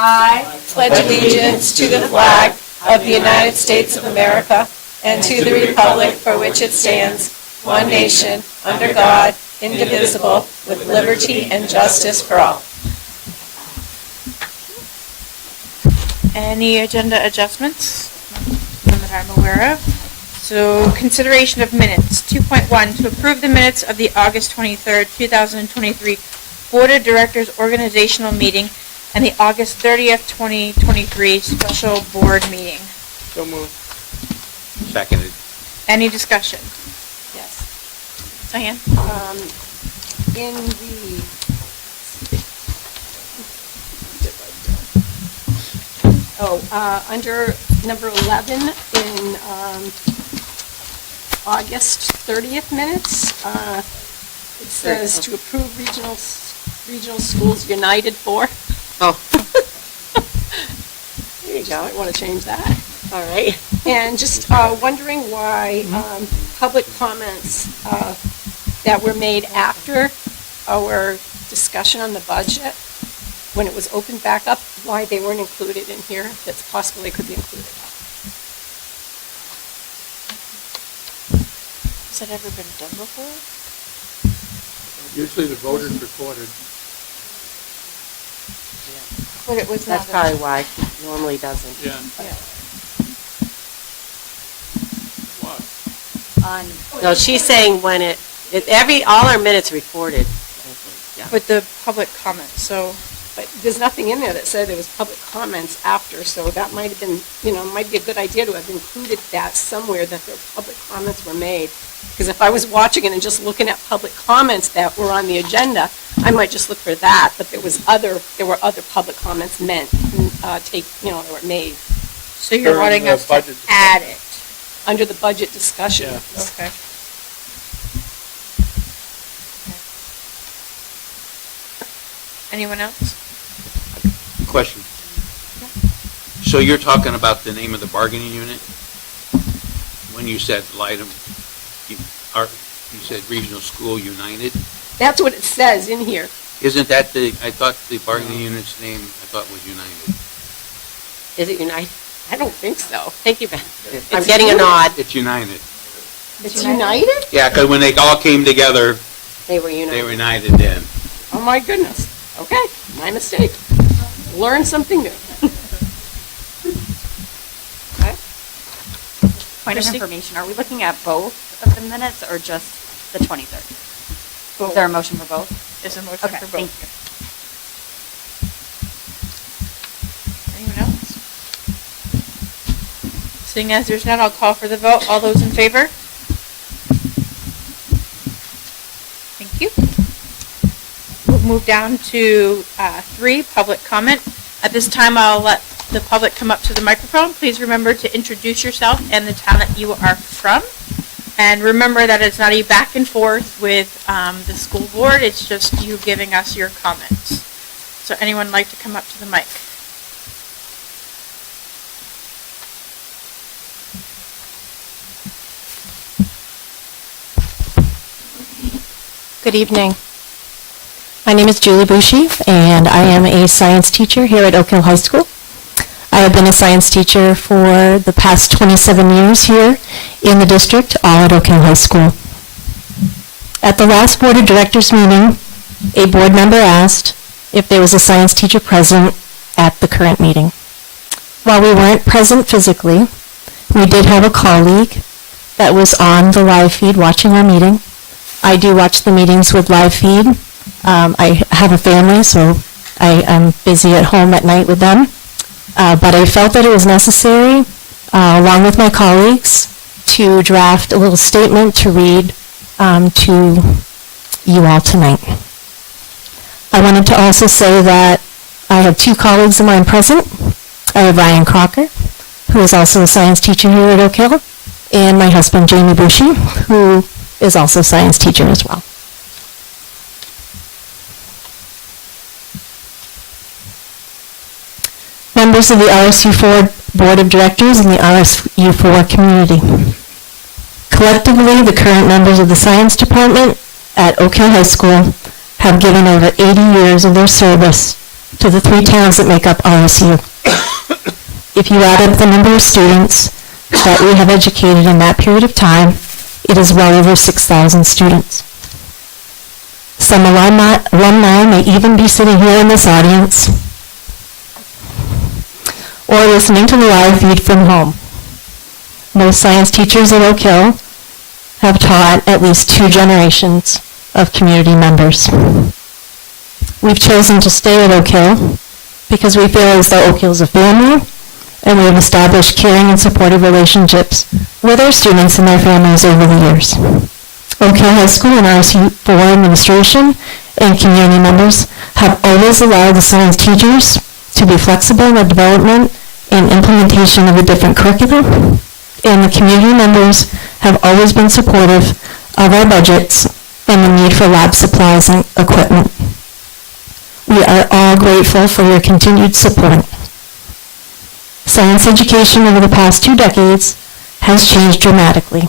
I pledge allegiance to the flag of the United States of America and to the republic for which it stands, one nation, under God, indivisible, with liberty and justice for all. Any agenda adjustments? None that I'm aware of. So, consideration of minutes. 2.1, to approve the minutes of the August 23rd, 2023 Board of Directors Organizational Meeting and the August 30th, 2023 Special Board Meeting. So moved. Seconded. Any discussion? Yes. Diane? In the under number 11 in August 30th minutes, it says to approve regional schools united for. Oh. There you go. I want to change that. All right. And just wondering why public comments that were made after our discussion on the budget, when it was opened back up, why they weren't included in here. That's possible they could be included. Has that ever been done before? Usually the vote is recorded. But it was That's not. probably why he normally doesn't. Yeah. Yeah. What? No, she's saying when all our minutes recorded. I think. Yeah. With the public comments, so. But there's nothing in there that said there was public comments after, so that might have been, might be a good idea to have included that somewhere, that their public comments were made. Because if I was watching it and just looking at public comments that were on the agenda, I might just look for that, but there were other public comments that were made So you're During wanting the us to budget add it? under the budget discussion. Yeah. Okay. Anyone else? Question. So you're talking about the name of the bargaining unit? When you said you said Regional School United? That's what it says in here. Isn't that I thought the bargaining unit's name, was United. Is it United? I don't think so. Thank you, Ben. I'm getting a nod. It's United. It's United? Yeah, because when they all came together, They were United. they were united then. Oh, my goodness. Okay, my mistake. Learn something new. Point of Christie? information, are we looking at both of the minutes or just the 23rd? Is there a motion for both? Is a motion Okay, for thank both. you. Anyone else? Seeing as there's none, I'll call for the vote. All those in favor? Thank you. We'll move down to 3, public comment. At this time, I'll let the public come up to the microphone. Please remember to introduce yourself and the town that you are from. And remember that it's not a back and forth with the school board. It's just you giving us your comments. So anyone like to come up to the mic? Good evening. My name is Julie Bouchy, and I am a science teacher here at Oak Hill High School. I have been a science teacher for the past 27 years here in the district, all at Oak Hill High School. At the last Board of Directors meeting, a board member asked if there was a science teacher present at the current meeting. While we weren't present physically, we did have a colleague that was on the live feed watching our meeting. I do watch the meetings with live feed. I have a family, so I'm busy at home at night with them. But I felt that it was necessary, along with my colleagues, to draft a little statement to read to you all tonight. I wanted to also say that I have 2 colleagues of mine present. I have Ryan Crocker, who is also a science teacher here at Oak Hill, and my husband, Jamie Bouchy, who is also a science teacher as well. Members of the RSU4 Board of Directors and the RSU4 community. Collectively, the current members of the Science Department at Oak Hill High School have given over 80 years of their service to the 3 towns that make up RSU. If you add up the number of students that we have educated in that period of time, it is well over 6,000 students. Some alumni may even be sitting here in this audience or listening to the live feed from home. Most science teachers at Oak Hill have taught at least 2 generations of community members. We've chosen to stay at Oak Hill because we feel as though Oak Hill is a family, and we have established caring and supportive relationships with our students and their families over the years. Oak Hill High School and RSU4 administration and community members have always allowed the science teachers to be flexible in the development and implementation of the different curriculum, and the community members have always been supportive of our budgets and the need for lab supplies and equipment. We are all grateful for your continued support. Science education over the past 2 decades has changed dramatically,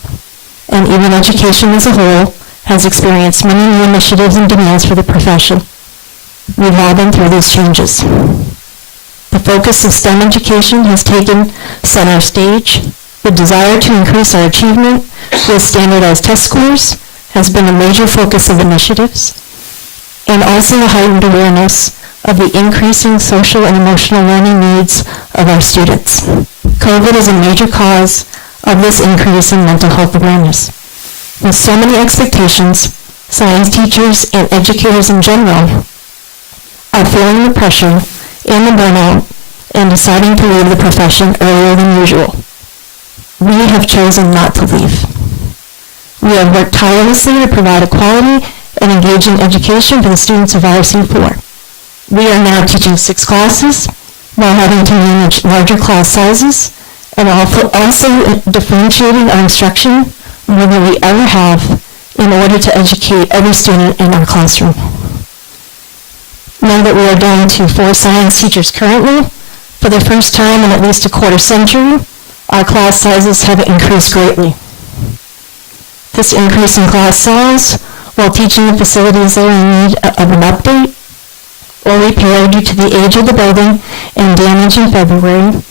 and even education as a whole has experienced many new initiatives and demands for the profession. We've all been through these changes. The focus of STEM education has taken center stage. The desire to increase our achievement with standardized test scores has been a major focus of initiatives, and also a heightened awareness of the increasing social and emotional learning needs of our students. COVID is a major cause of this increase in mental health awareness. With so many expectations, science teachers and educators in general are feeling the pressure and the burnout and deciding to leave the profession earlier than usual. We have chosen not to leave. We have worked tirelessly to provide a quality and engaging education for the students of RSU4. We are now teaching 6 classes while having to manage larger class sizes and also differentiating our instruction more than we ever have in order to educate every student in our classroom. Now that we are down to 4 science teachers currently, for the first time in at least a quarter century, our class sizes have increased greatly. This increase in class size, while teaching the facilities that are in need of an update or repair due to the age of the building and damage in February,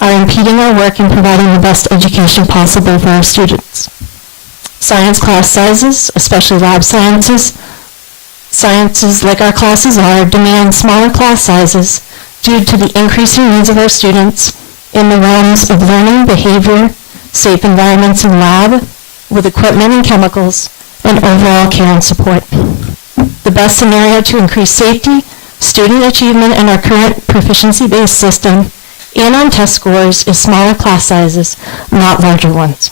are impeding our work in providing the best education possible for our students. Science class sizes, especially lab sciences like our classes are, demand smaller class sizes due to the increasing needs of our students in the realms of learning, behavior, safe environments in lab, with equipment and chemicals, and overall care and support. The best scenario to increase safety, student achievement, and our current proficiency-based system and on test scores is smaller class sizes, not larger ones.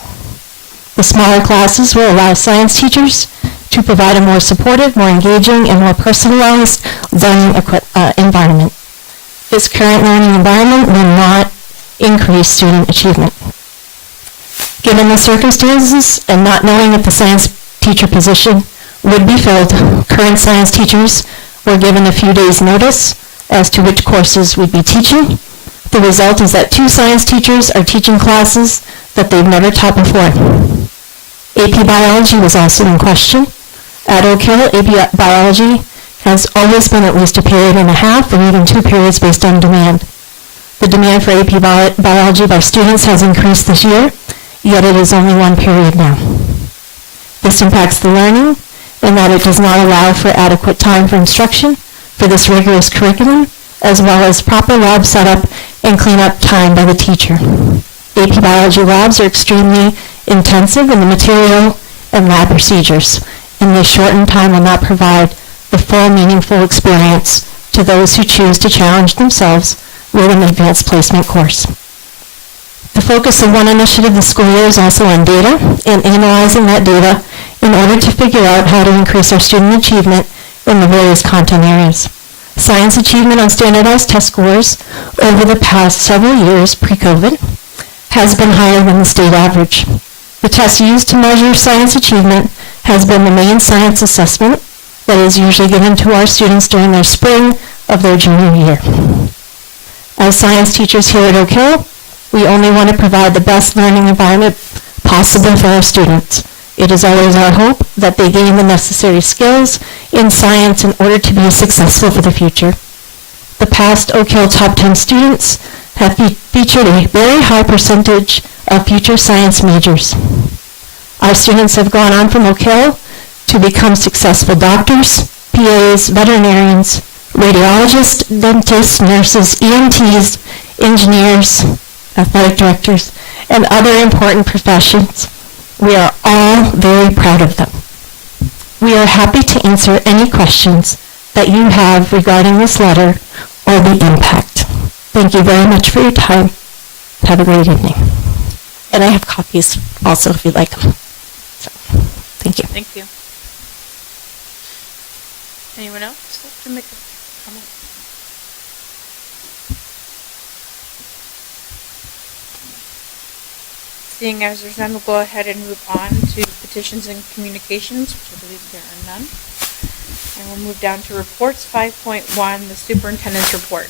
The smaller classes will allow science teachers to provide a more supportive, more engaging, and more personalized learning environment. This current learning environment will not increase student achievement. Given the circumstances and not knowing if the science teacher position would be filled, current science teachers were given a few days' notice as to which courses we'd be teaching. The result is that 2 science teachers are teaching classes that they've never taught before. AP Biology was also in question. At Oak Hill, AP Biology has always been at least a period and a half or even 2 periods based on demand. The demand for AP Biology by students has increased this year, yet it is only 1 period now. This impacts the learning in that it does not allow for adequate time for instruction for this rigorous curriculum, as well as proper lab setup and cleanup time by the teacher. AP Biology labs are extremely intensive in the material and lab procedures, and this shortened time will not provide the full meaningful experience to those who choose to challenge themselves with an advanced placement course. The focus of one initiative this school year is also on data and analyzing that data in order to figure out how to increase our student achievement in the various content areas. Science achievement on standardized test scores over the past several years pre-COVID has been higher than the state average. The test used to measure science achievement has been the main science assessment that is usually given to our students during their spring of their junior year. As science teachers here at Oak Hill, we only want to provide the best learning environment possible for our students. It is always our hope that they gain the necessary skills in science in order to be successful for the future. The past Oak Hill Top 10 students have featured a very high percentage of future science majors. Our students have gone on from Oak Hill to become successful doctors, PAs, veterinarians, radiologists, dentists, nurses, EMTs, engineers, athletic directors, and other important professions. We are all very proud of them. We are happy to answer any questions that you have regarding this letter or the impact. Thank you very much for your time. Have a great evening. And I have copies also if you'd like them. So, thank you. Thank you. Anyone else like to make a comment? Seeing as there's none, we'll go ahead and move on to petitions and communications, which I believe there are none. And we'll move down to reports. 5.1, the superintendent's report.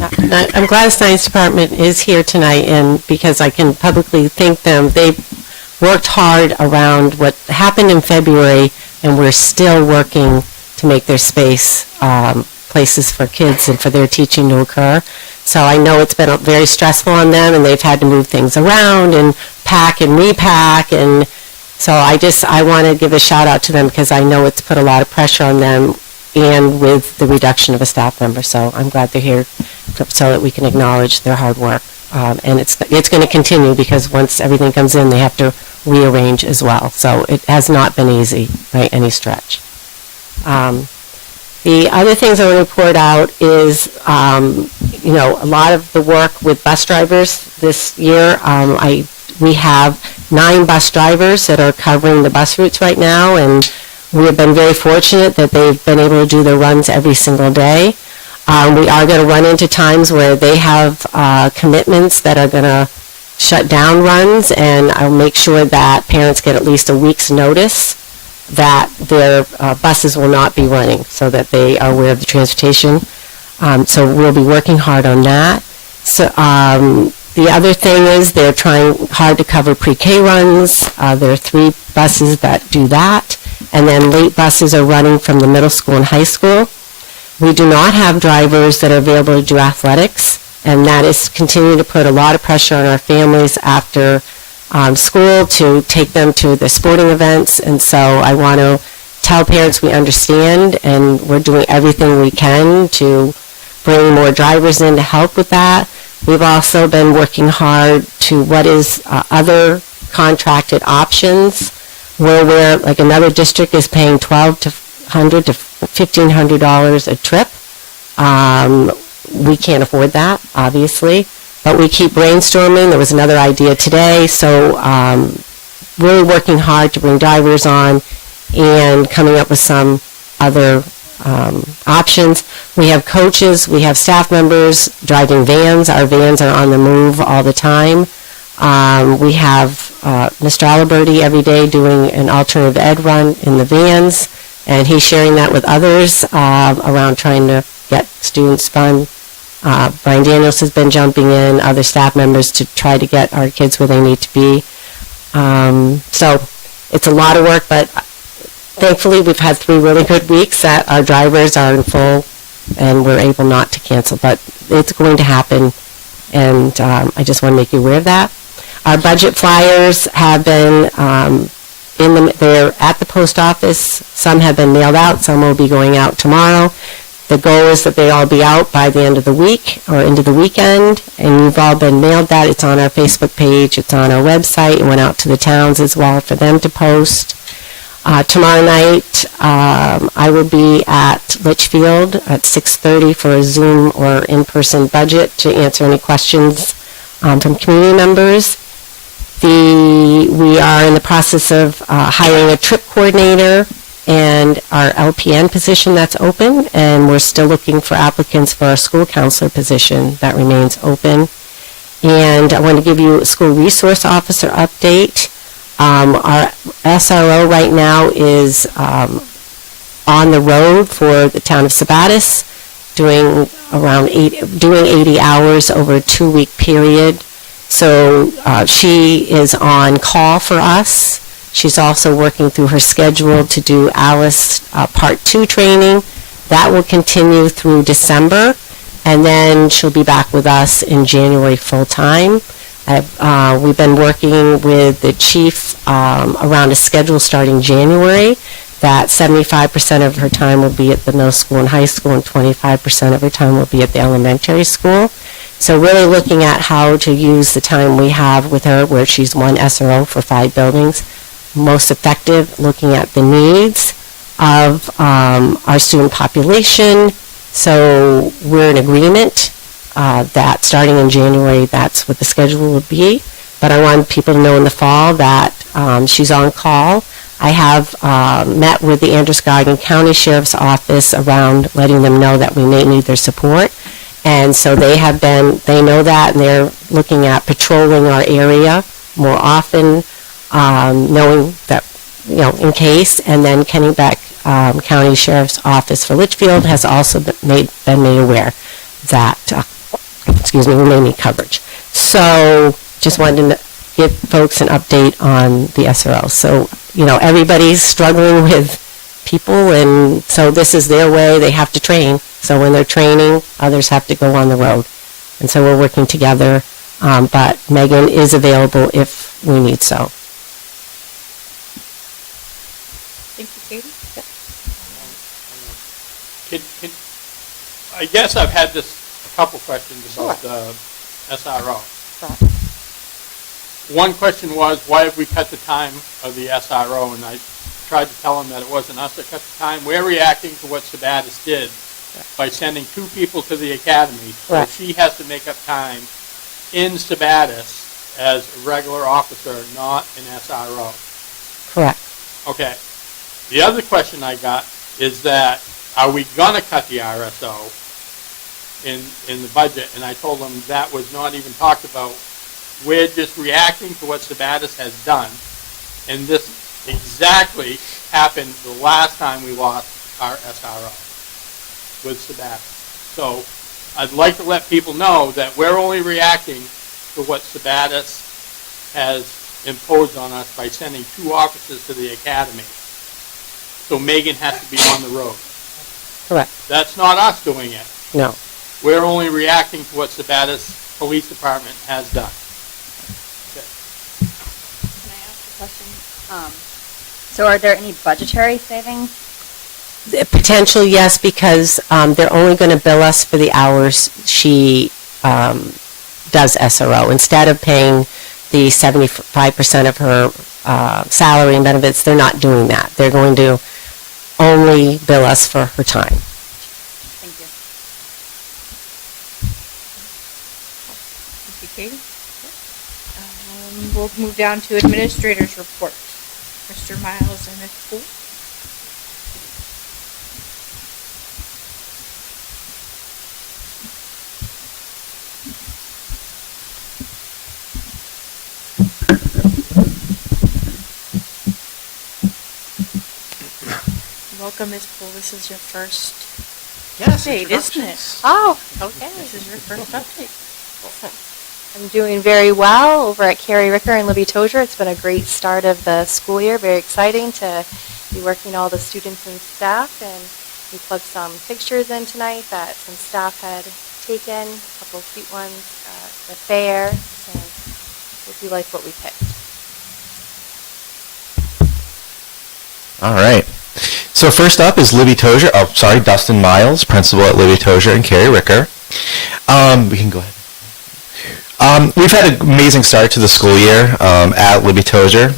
I'm glad the science department is here tonight, and because I can publicly thank them. They've worked hard around what happened in February, and we're still working to make their space places for kids and for their teaching to occur. So I know it's been very stressful on them, and they've had to move things around and pack and repack, and so I want to give a shout out to them because I know it's put a lot of pressure on them, and with the reduction of a staff member. So I'm glad they're here so that we can acknowledge their hard work. And it's going to continue because once everything comes in, they have to rearrange as well. So it has not been easy by any stretch. The other things I want to report out is, a lot of the work with bus drivers this year. We have 9 bus drivers that are covering the bus routes right now, and we have been very fortunate that they've been able to do their runs every single day. We are going to run into times where they have commitments that are going to shut down runs, and I'll make sure that parents get at least a week's notice that their buses will not be running so that they are aware of the transportation. So we'll be working hard on that. So the other thing is they're trying hard to cover pre-K runs. There are 3 buses that do that. And then late buses are running from the middle school and high school. We do not have drivers that are available to do athletics, and that is continuing to put a lot of pressure on our families after school to take them to the sporting events. And so I want to tell parents we understand, and we're doing everything we can to bring more drivers in to help with that. We've also been working hard to what is other contracted options where like another district is paying $1,200 to $1,500 a trip. We can't afford that, obviously, but we keep brainstorming. There was another idea today, so really working hard to bring drivers on and coming up with some other options. We have coaches, we have staff members driving vans. Our vans are on the move all the time. We have Mr. Aliberti every day doing an alternative ed run in the vans, and he's sharing that with others around trying to get students fun. Brian Daniels has been jumping in, other staff members to try to get our kids where they need to be. So it's a lot of work, but thankfully we've had 3 really good weeks that our drivers are in full and we're able not to cancel, but it's going to happen, and I just want to make you aware of that. Our budget flyers have been they're at the post office. Some have been mailed out, some will be going out tomorrow. The goal is that they all be out by the end of the week or into the weekend, and you've all been mailed that. It's on our Facebook page, it's on our website. It went out to the towns as well for them to post. Tomorrow night, I will be at Litchfield at 6:30 for a Zoom or in-person budget to answer any questions from community members. We are in the process of hiring a trip coordinator and our LPN position that's open, and we're still looking for applicants for our school counselor position that remains open. And I want to give you a school resource officer update. Our SRO right now is on the road for the town of Sabattis, doing 80 hours over a 2-week period. So she is on call for us. She's also working through her schedule to do Alice Part 2 training. That will continue through December. and then she'll be back with us in January full-time. We've been working with the chief around a schedule starting January, that 75% of her time will be at the middle school and high school, and 25% of her time will be at the elementary school. So really looking at how to use the time we have with her, where she's one SRO for 5 buildings, most effective, looking at the needs of our student population. So we're in agreement that starting in January, that's what the schedule will be. But I want people to know in the fall that she's on call. I have met with the Androscoggin County Sheriff's Office around letting them know that we may need their support. And so they know that, and they're looking at patrolling our area more often, knowing that, in case. And then Kennebec County Sheriff's Office for Litchfield has also been made aware that, we may need coverage. So just wanted to give folks an update on the SRO. So, everybody's struggling with people, and so this is their way. They have to train. So when they're training, others have to go on the road. And so we're working together, but Megan is available if we need so. Thank you, Katie. I guess I've had a couple questions about the SRO. Sure. One question was, why have we cut the time of the SRO? And I tried to tell them that it wasn't us that cut the time. We're reacting to what Sabatis did by sending 2 people to the academy. So Right. she has to make up time in Sabatis as a regular officer, not an SRO. Correct. Okay. The other question I got is that, are we going to cut the RSO in the budget? And I told them that was not even talked about. We're just reacting to what Sabatis has done. And this exactly happened the last time we lost our SRO with Sabatis. So I'd like to let people know that we're only reacting to what Sabatis has imposed on us by sending 2 officers to the academy. So Megan has to be on the road. Correct. That's not us doing it. No. We're only reacting to what Sabatis Police Department has done. Can I ask a question? So are there any budgetary savings? The potential, yes, because they're only going to bill us for the hours she does SRO. Instead of paying the 75% of her salary and benefits, they're not doing that. They're going to only bill us for her time. Thank you. Thank you, Katie. We'll move down to administrators report. Mr. Miles and Ms. Poole. Welcome, Ms. Poole. This is your first update, isn't it? Oh, okay. This is your first update. I'm doing very well over at Carrie Ricker and Libby Tozier. It's been a great start of the school year. Very exciting to be working all the students and staff. And we plugged some pictures in tonight that some staff had taken, a couple of cute ones at the fair. So hope you like what we picked. All right. So first up is Libby Tozier. Dustin Miles, principal at Libby Tozier and Carrie Ricker. We can go ahead. We've had an amazing start to the school year at Libby Tozier.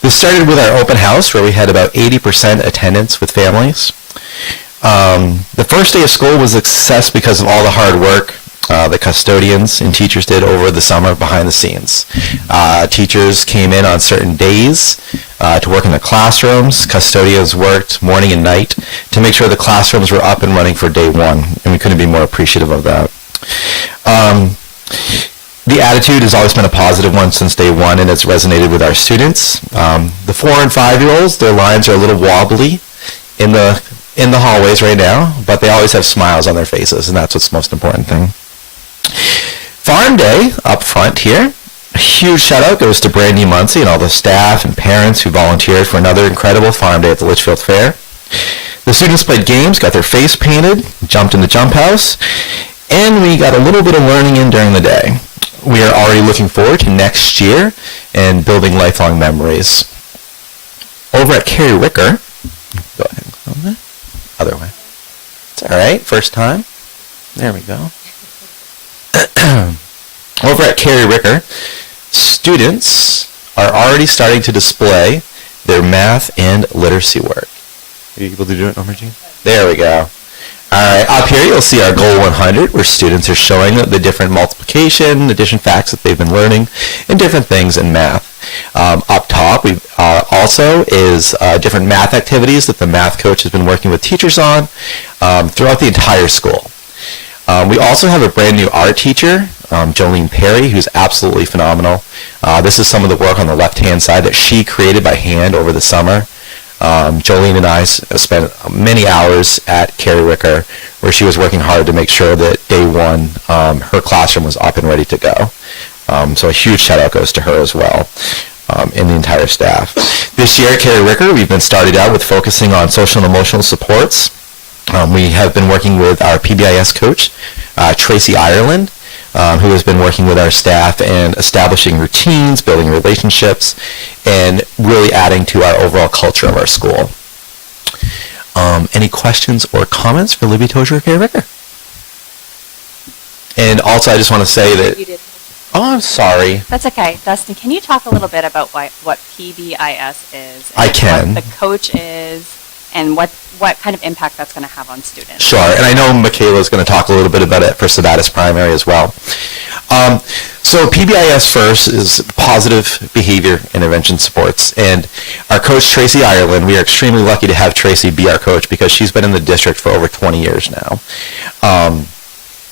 This started with our open house, where we had about 80% attendance with families. The first day of school was a success because of all the hard work the custodians and teachers did over the summer behind the scenes. Teachers came in on certain days to work in the classrooms. Custodians worked morning and night to make sure the classrooms were up and running for day one, and we couldn't be more appreciative of that. The attitude has always been a positive one since day one, and it's resonated with our students. The 4- and 5-year-olds, their lines are a little wobbly in the hallways right now, but they always have smiles on their faces, and that's what's the most important thing. Farm Day up front here. A huge shout out goes to Brandy Muncie and all the staff and parents who volunteered for another incredible farm day at the Litchfield Fair. The students played games, got their face painted, jumped in the jump house, And we got a little bit of learning in during the day. We are already looking forward to next year and building lifelong memories. Over at Carrie Ricker, go ahead and close that. Other way. It's all right, first time. There we go. Over at Carrie Ricker, students are already starting to display their math and literacy work. Are you able to do it, Norma Jean? There we go. All right, up here you'll see our Goal 100, where students are showing the different multiplication, addition facts that they've been learning, and different things in math. Up top, we also is different math activities that the math coach has been working with teachers on throughout the entire school. We also have a brand new art teacher, Jolene Perry, who's absolutely phenomenal. This is some of the work on the left-hand side that she created by hand over the summer. Jolene and I spent many hours at Carrie Ricker, where she was working hard to make sure that day one her classroom was up and ready to go. So a huge shout out goes to her as well, and the entire staff. This year at Carrie Ricker, we've been started out with focusing on social and emotional supports. We have been working with our PBIS coach, Tracy Ireland, who has been working with our staff and establishing routines, building relationships, and really adding to our overall culture of our school. Any questions or comments for Libby Tozier or Carrie Ricker? And also, I just want to say that... You did. Oh, I'm sorry. That's okay. Dustin, can you talk a little bit about what PBIS is? I can. What the coach is, and what kind of impact that's going to have on students? Sure, and I know Michaela is going to talk a little bit about it for Sabatis Primary as well. So PBIS first is Positive Behavior Intervention Supports, and our coach Tracy Ireland, we are extremely lucky to have Tracy be our coach because she's been in the district for over 20 years now.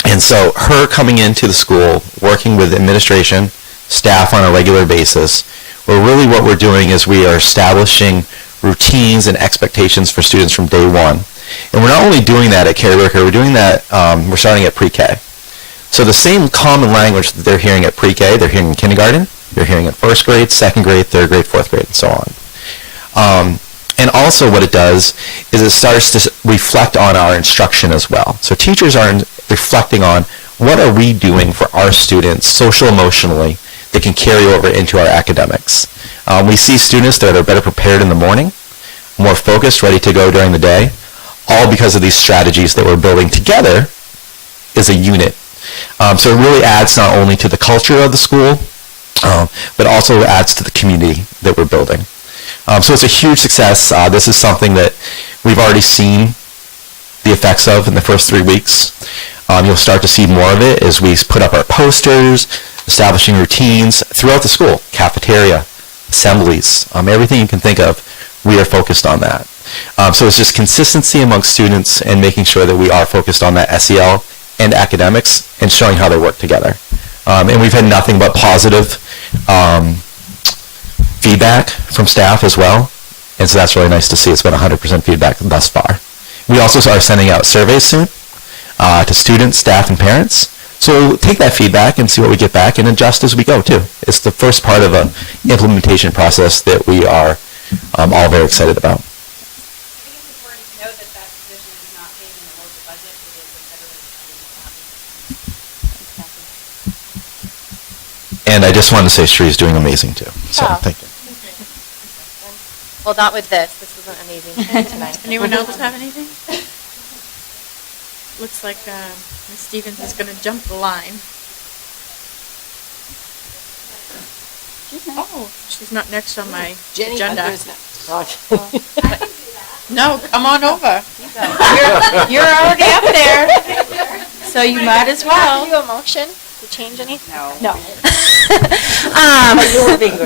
And so her coming into the school, working with administration, staff on a regular basis, where really what we're doing is we are establishing routines and expectations for students from day one. And we're not only doing that at Carrie Ricker, we're doing that, we're starting at pre-K. So the same common language that they're hearing at pre-K, they're hearing in kindergarten, they're hearing in first grade, second grade, third grade, fourth grade, and so on. And also what it does is it starts to reflect on our instruction as well. So teachers are reflecting on what are we doing for our students social emotionally that can carry over into our academics. We see students that are better prepared in the morning, more focused, ready to go during the day, all because of these strategies that we're building together as a unit. So it really adds not only to the culture of the school, but also adds to the community that we're building. So it's a huge success. This is something that we've already seen the effects of in the first 3 weeks. You'll start to see more of it as we put up our posters, establishing routines throughout the school, cafeteria, assemblies, everything you can think of, we are focused on that. So it's just consistency amongst students and making sure that we are focused on that SEL and academics and showing how they work together. And we've had nothing but positive feedback from staff as well. And so that's really nice to see. It's been 100% feedback thus far. We also are sending out surveys soon to students, staff, and parents. So take that feedback and see what we get back and adjust as we go too. It's the first part of an implementation process that we are all very excited about. And I just wanted to say Sri is doing amazing too. So thank you. Well, not with this. This was an amazing tonight. Anyone else have anything? Looks like Ms. Stevens is going to jump the line. Oh, she's not next on my agenda. Hunter's next. No, come on over. You're already up there, so you might as well. Do a motion to change anything? No.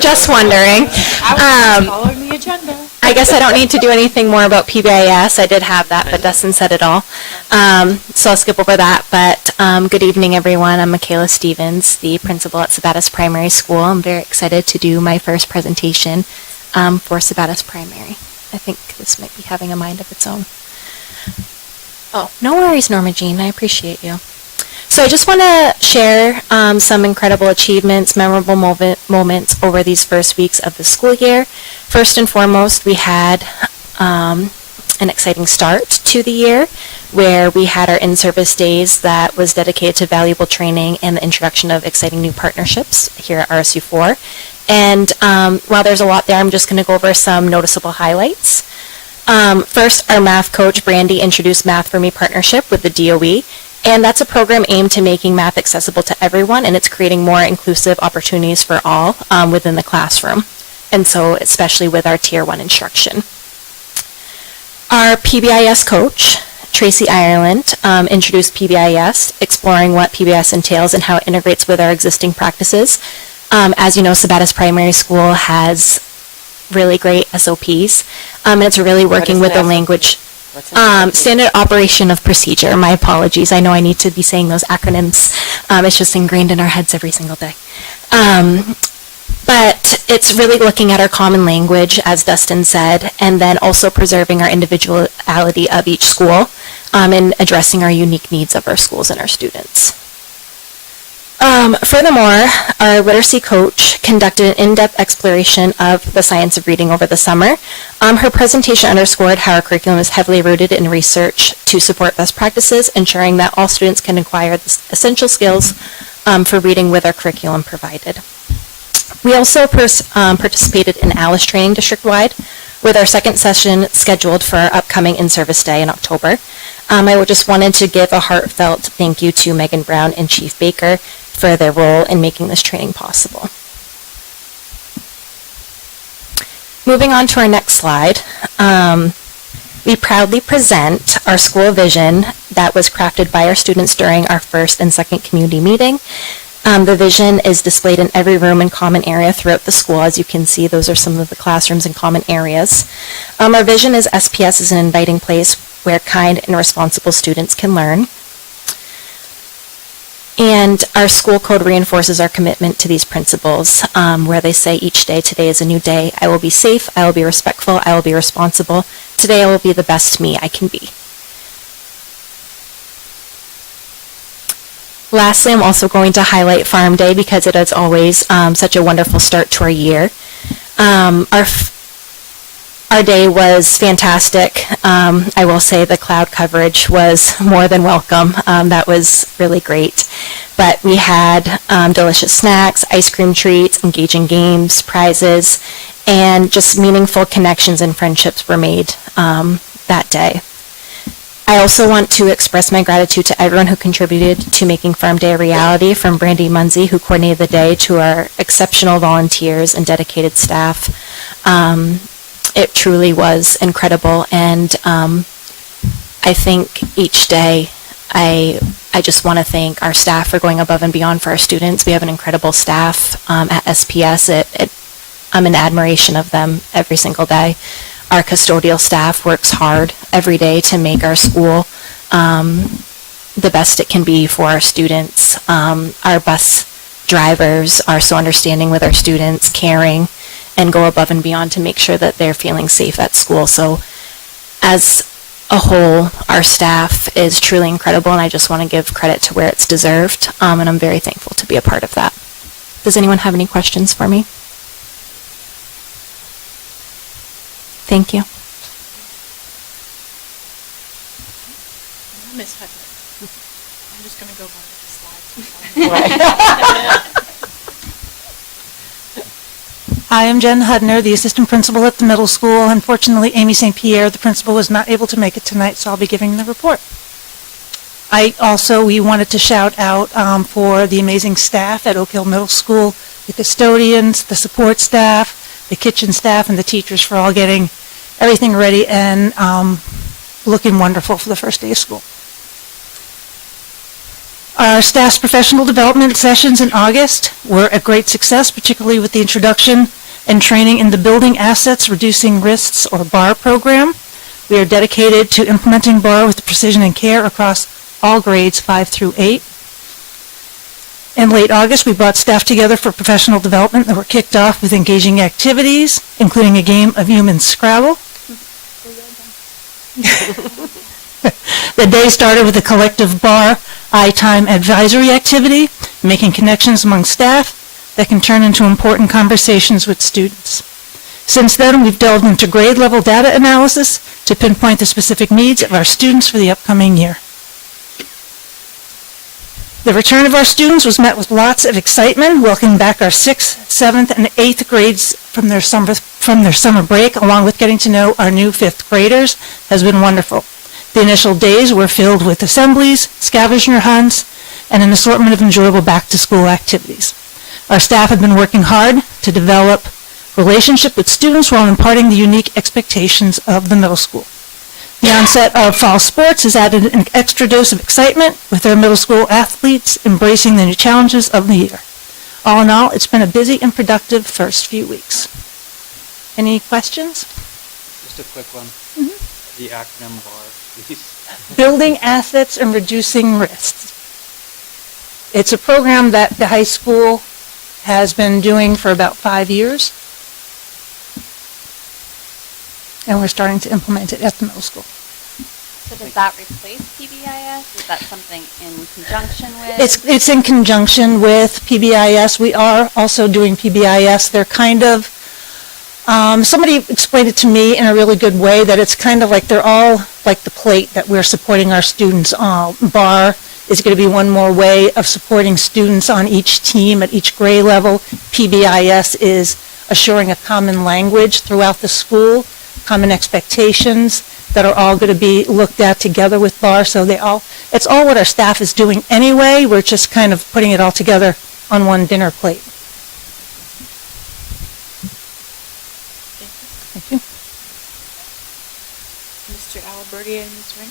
Just wondering. I was following the agenda. I guess I don't need to do anything more about PBIS. I did have that, but Dustin said it all. So I'll skip over that. But good evening, everyone. I'm Michaela Stevens, the principal at Sabatis Primary School. I'm very excited to do my first presentation for Sabatis Primary. I think this might be having a mind of its own. Oh, no worries, Norma Jean. I appreciate you. So I just want to share some incredible achievements, memorable moments over these first weeks of the school year. First and foremost, we had an exciting start to the year. where we had our in-service days that was dedicated to valuable training and the introduction of exciting new partnerships here at RSU4. And while there's a lot there, I'm just going to go over some noticeable highlights. First, our math coach, Brandy, introduced Math for Me partnership with the DOE. And that's a program aimed to making math accessible to everyone, and it's creating more inclusive opportunities for all within the classroom. And so especially with our Tier 1 instruction. Our PBIS coach, Tracy Ireland, introduced PBIS, exploring what PBIS entails and how it integrates with our existing practices. As you know, Sabatis Primary School has really great SOPs, and it's really working with the language. Standard Operation of Procedure. My apologies. I know I need to be saying those acronyms. It's just ingrained in our heads every single day. But it's really looking at our common language, as Dustin said, and then also preserving our individuality of each school and addressing our unique needs of our schools and our students. Furthermore, our literacy coach conducted an in-depth exploration of the science of reading over the summer. Her presentation underscored how our curriculum is heavily rooted in research to support best practices, ensuring that all students can acquire the essential skills for reading with our curriculum provided. We also participated in ALICE training district-wide with our second session scheduled for our upcoming in-service day in October. I just wanted to give a heartfelt thank you to Megan Brown and Chief Baker for their role in making this training possible. Moving on to our next slide, we proudly present our school vision that was crafted by our students during our first and second community meeting. The vision is displayed in every room and common area throughout the school. As you can see, those are some of the classrooms and common areas. Our vision is SPS is an inviting place where kind and responsible students can learn. And our school code reinforces our commitment to these principles, where they say each day, today is a new day. I will be safe, I will be respectful, I will be responsible. Today I will be the best me I can be. Lastly, I'm also going to highlight Farm Day because it is always such a wonderful start to our year. Our day was fantastic. I will say the cloud coverage was more than welcome. That was really great. But we had delicious snacks, ice cream treats, engaging games, prizes, and just meaningful connections and friendships were made that day. I also want to express my gratitude to everyone who contributed to making Farm Day a reality, from Brandy Munsey, who coordinated the day, to our exceptional volunteers and dedicated staff. It truly was incredible, and I think each day I just want to thank our staff for going above and beyond for our students. We have an incredible staff at SPS. I'm in admiration of them every single day. Our custodial staff works hard every day to make our school the best it can be for our students. Our bus drivers are so understanding with our students, caring, and go above and beyond to make sure that they're feeling safe at school. So as a whole, our staff is truly incredible, and I just want to give credit to where it's deserved, and I'm very thankful to be a part of that. Does anyone have any questions for me? Thank you. Ms. Hudner. I'm just going to go by the slides. Hi, I'm Jen Hudner, the assistant principal at the middle school. Unfortunately, Amy St. Pierre, the principal, was not able to make it tonight, so I'll be giving the report. We wanted to shout out for the amazing staff at Oak Hill Middle School, the custodians, the support staff, the kitchen staff, and the teachers for all getting everything ready and looking wonderful for the first day of school. Our staff's professional development sessions in August were a great success, particularly with the introduction and training in the Building Assets Reducing Risks, or BAR program. We are dedicated to implementing BAR with precision and care across all grades 5 through 8. In late August, we brought staff together for professional development that were kicked off with engaging activities, including a game of human Scrabble. The day started with a collective BAR I-Time advisory activity, making connections among staff that can turn into important conversations with students. Since then, we've delved into grade-level data analysis to pinpoint the specific needs of our students for the upcoming year. The return of our students was met with lots of excitement, welcoming back our 6th, 7th, and 8th grades from their summer break, along with getting to know our new 5th graders, has been wonderful. The initial days were filled with assemblies, scavenger hunts, and an assortment of enjoyable back-to-school activities. Our staff have been working hard to develop relationship with students while imparting the unique expectations of the middle school. The onset of fall sports has added an extra dose of excitement with our middle school athletes embracing the new challenges of the year. All in all, it's been a busy and productive first few weeks. Any questions? Just a quick one. The acronym BAR, please. Building assets and reducing risks. It's a program that the high school has been doing for about 5 years. And we're starting to implement it at the middle school. So does that replace PBIS? Is that something in conjunction with? It's in conjunction with PBIS. We are also doing PBIS. They're kind of, somebody explained it to me in a really good way, that it's kind of like they're all like the plate that we're supporting our students on. BAR is going to be one more way of supporting students on each team at each grade level. PBIS is assuring a common language throughout the school, common expectations that are all going to be looked at together with BAR. So it's all what our staff is doing anyway. We're just kind of putting it all together on one dinner plate. Thank you. Mr. Alberti and Ms. Ring?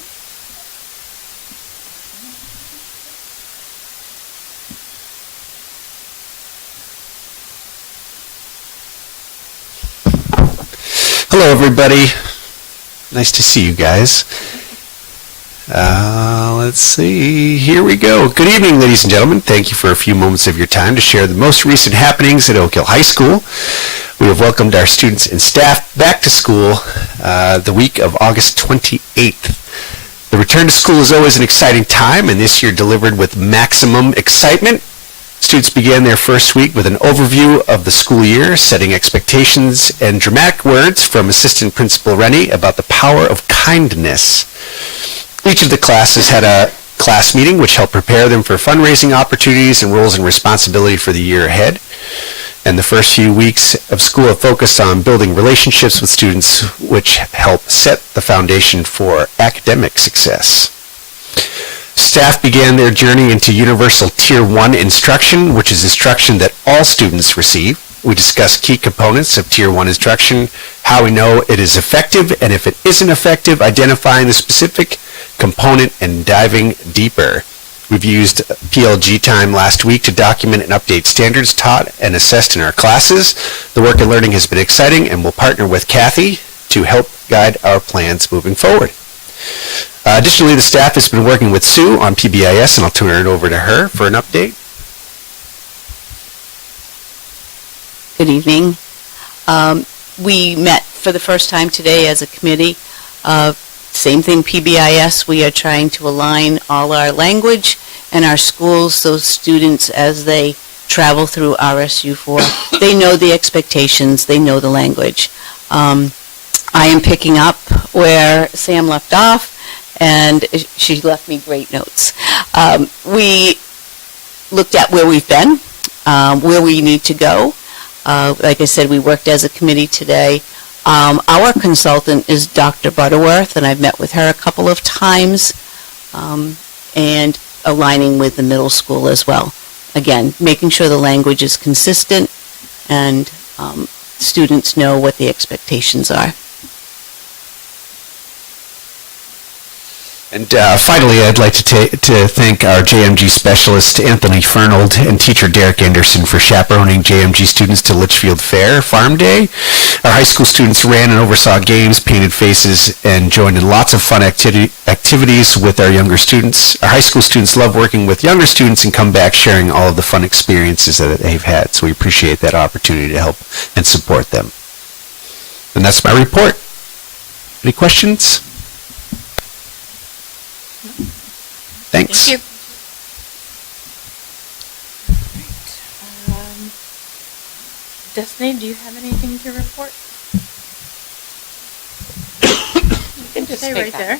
Hello, everybody. Nice to see you guys. Let's see. Here we go. Good evening, ladies and gentlemen. Thank you for a few moments of your time to share the most recent happenings at Oak Hill High School. We have welcomed our students and staff back to school the week of August 28th. The return to school is always an exciting time, and this year delivered with maximum excitement. Students began their first week with an overview of the school year, setting expectations and dramatic words from Assistant Principal Rennie about the power of kindness. Each of the classes had a class meeting which helped prepare them for fundraising opportunities and roles and responsibility for the year ahead. And the first few weeks of school have focused on building relationships with students which help set the foundation for academic success. Staff began their journey into Universal Tier 1 instruction, which is instruction that all students receive. We discussed key components of Tier 1 instruction, how we know it is effective, and if it isn't effective, identifying the specific component and diving deeper. We've used PLG time last week to document and update standards taught and assessed in our classes. The work and learning has been exciting, and we'll partner with Kathy to help guide our plans moving forward. Additionally, the staff has been working with Sue on PBIS, and I'll turn it over to her for an update. Good evening. We met for the first time today as a committee. Same thing, PBIS. We are trying to align all our language and our schools, so students, as they travel through RSU4, they know the expectations, they know the language. I am picking up where Sam left off, and she left me great notes. We looked at where we've been, where we need to go. Like I said, we worked as a committee today. Our consultant is Dr. Butterworth, and I've met with her a couple of times, and aligning with the middle school as well. Again, making sure the language is consistent and students know what the expectations are. And finally, I'd like to thank our JMG specialist, Anthony Fernald, and teacher Derek Anderson for chaperoning JMG students to Litchfield Fair Farm Day. Our high school students ran and oversaw games, painted faces, and joined in lots of fun activities with our younger students. Our high school students love working with younger students and come back sharing all of the fun experiences that they've had. So we appreciate that opportunity to help and support them. And that's my report. Any questions? Thanks. Thank you. Destiny, do you have anything to report? Just Stay take right that. there.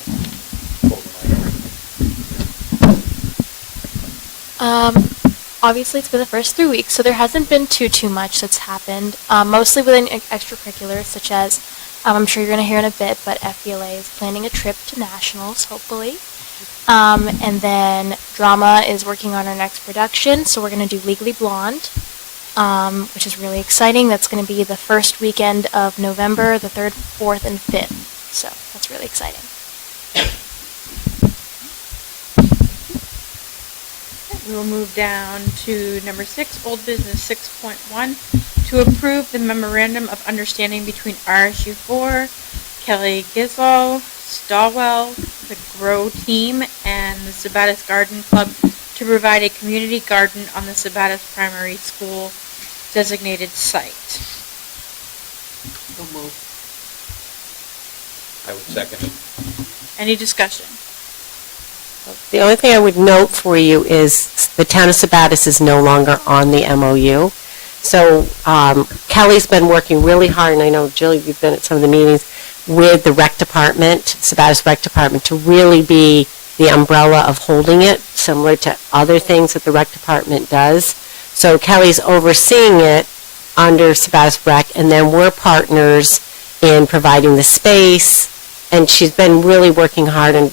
Obviously, it's been the first 3 weeks, so there hasn't been too much that's happened. Mostly within extracurriculars, such as I'm sure you're going to hear in a bit, but FBLA is planning a trip to nationals, hopefully. And then drama is working on our next production, so we're going to do Legally Blonde, which is really exciting. That's going to be the first weekend of November, the 3rd, 4th, and 5th. So that's really exciting. We will move down to number 6, old business 6.1, to approve the memorandum of understanding between RSU4, Kelly Gisel, Stallwell, the Grow Team, and the Sabatis Garden Club to provide a community garden on the Sabatis Primary School designated site. I would second it. Any discussion? The only thing I would note for you is the town of Sabatis is no longer on the MOU. So Kelly's been working really hard, and I know, Jill, you've been at some of the meetings, with the rec department, Sabatis Rec Department, to really be the umbrella of holding it, similar to other things that the rec department does. So Kelly's overseeing it under Sabatis Rec, and then we're partners in providing the space. And she's been really working hard on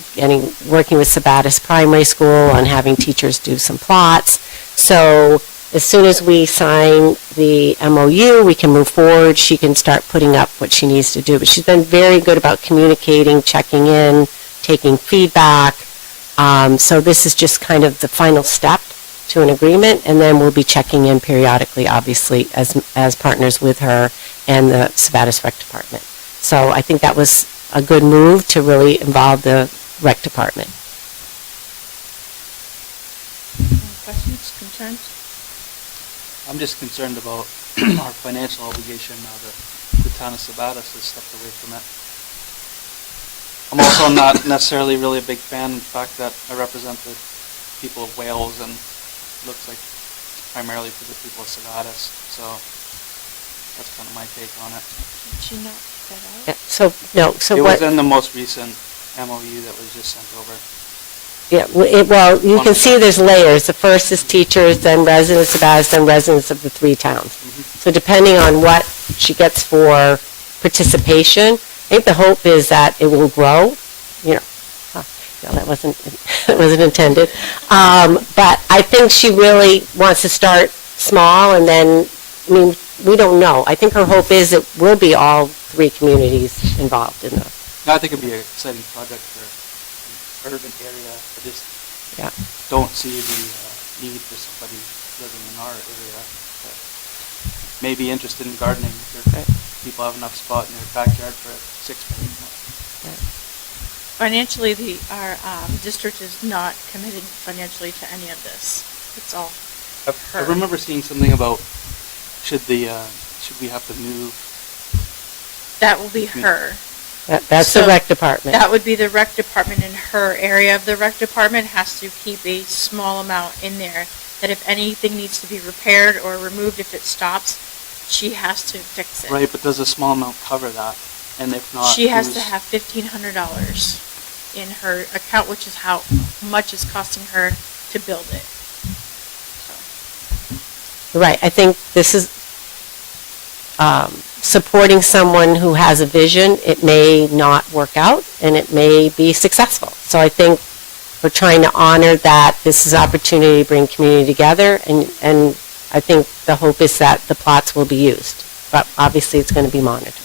working with Sabatis Primary School on having teachers do some plots. So as soon as we sign the MOU, we can move forward. She can start putting up what she needs to do. But she's been very good about communicating, checking in, taking feedback. So this is just kind of the final step to an agreement, and then we'll be checking in periodically, obviously, as partners with her and the Sabatis Rec Department. So I think that was a good move to really involve the rec department. Any questions, concerns? I'm just concerned about our financial obligation now that the town of Sabatis has stepped away from it. I'm also not necessarily really a big fan of the fact that I represent the people of Wales, and it looks like primarily for the people of Sabatis, so that's kind of my take on it. Did she not put that out? Yeah, so It what? was in the most recent MOU that was just sent over. Yeah, well, you can see there's layers. The first is teachers, then residents of Sabatis, then residents of the 3 towns. So depending on what she gets for participation, I think the hope is that it will grow. No, that wasn't intended. But I think she really wants to start small, and then, I mean, we don't know. I think her hope is it will be all 3 communities involved in this. I think it'd be an exciting project for an urban area. I just don't see the need for somebody living in our area that may be interested in gardening. If people have enough spot in their backyard for a 6-foot. Financially, our district is not committed financially to any of this. It's all I remember seeing something about should we have to move. That will be her. That's the rec department. That would be the rec department, in her area of the rec department has to keep a small amount in there, that if anything needs to be repaired or removed, if it stops, she has to fix it. Right, but does a small amount cover that? And if not, She has to have $1,500 in her account, which is how much it's costing her to build it. Right, I think this is supporting someone who has a vision. It may not work out, and it may be successful. So I think we're trying to honor that this is an opportunity to bring community together, and I think the hope is that the plots will be used. But obviously, it's going to be monitored.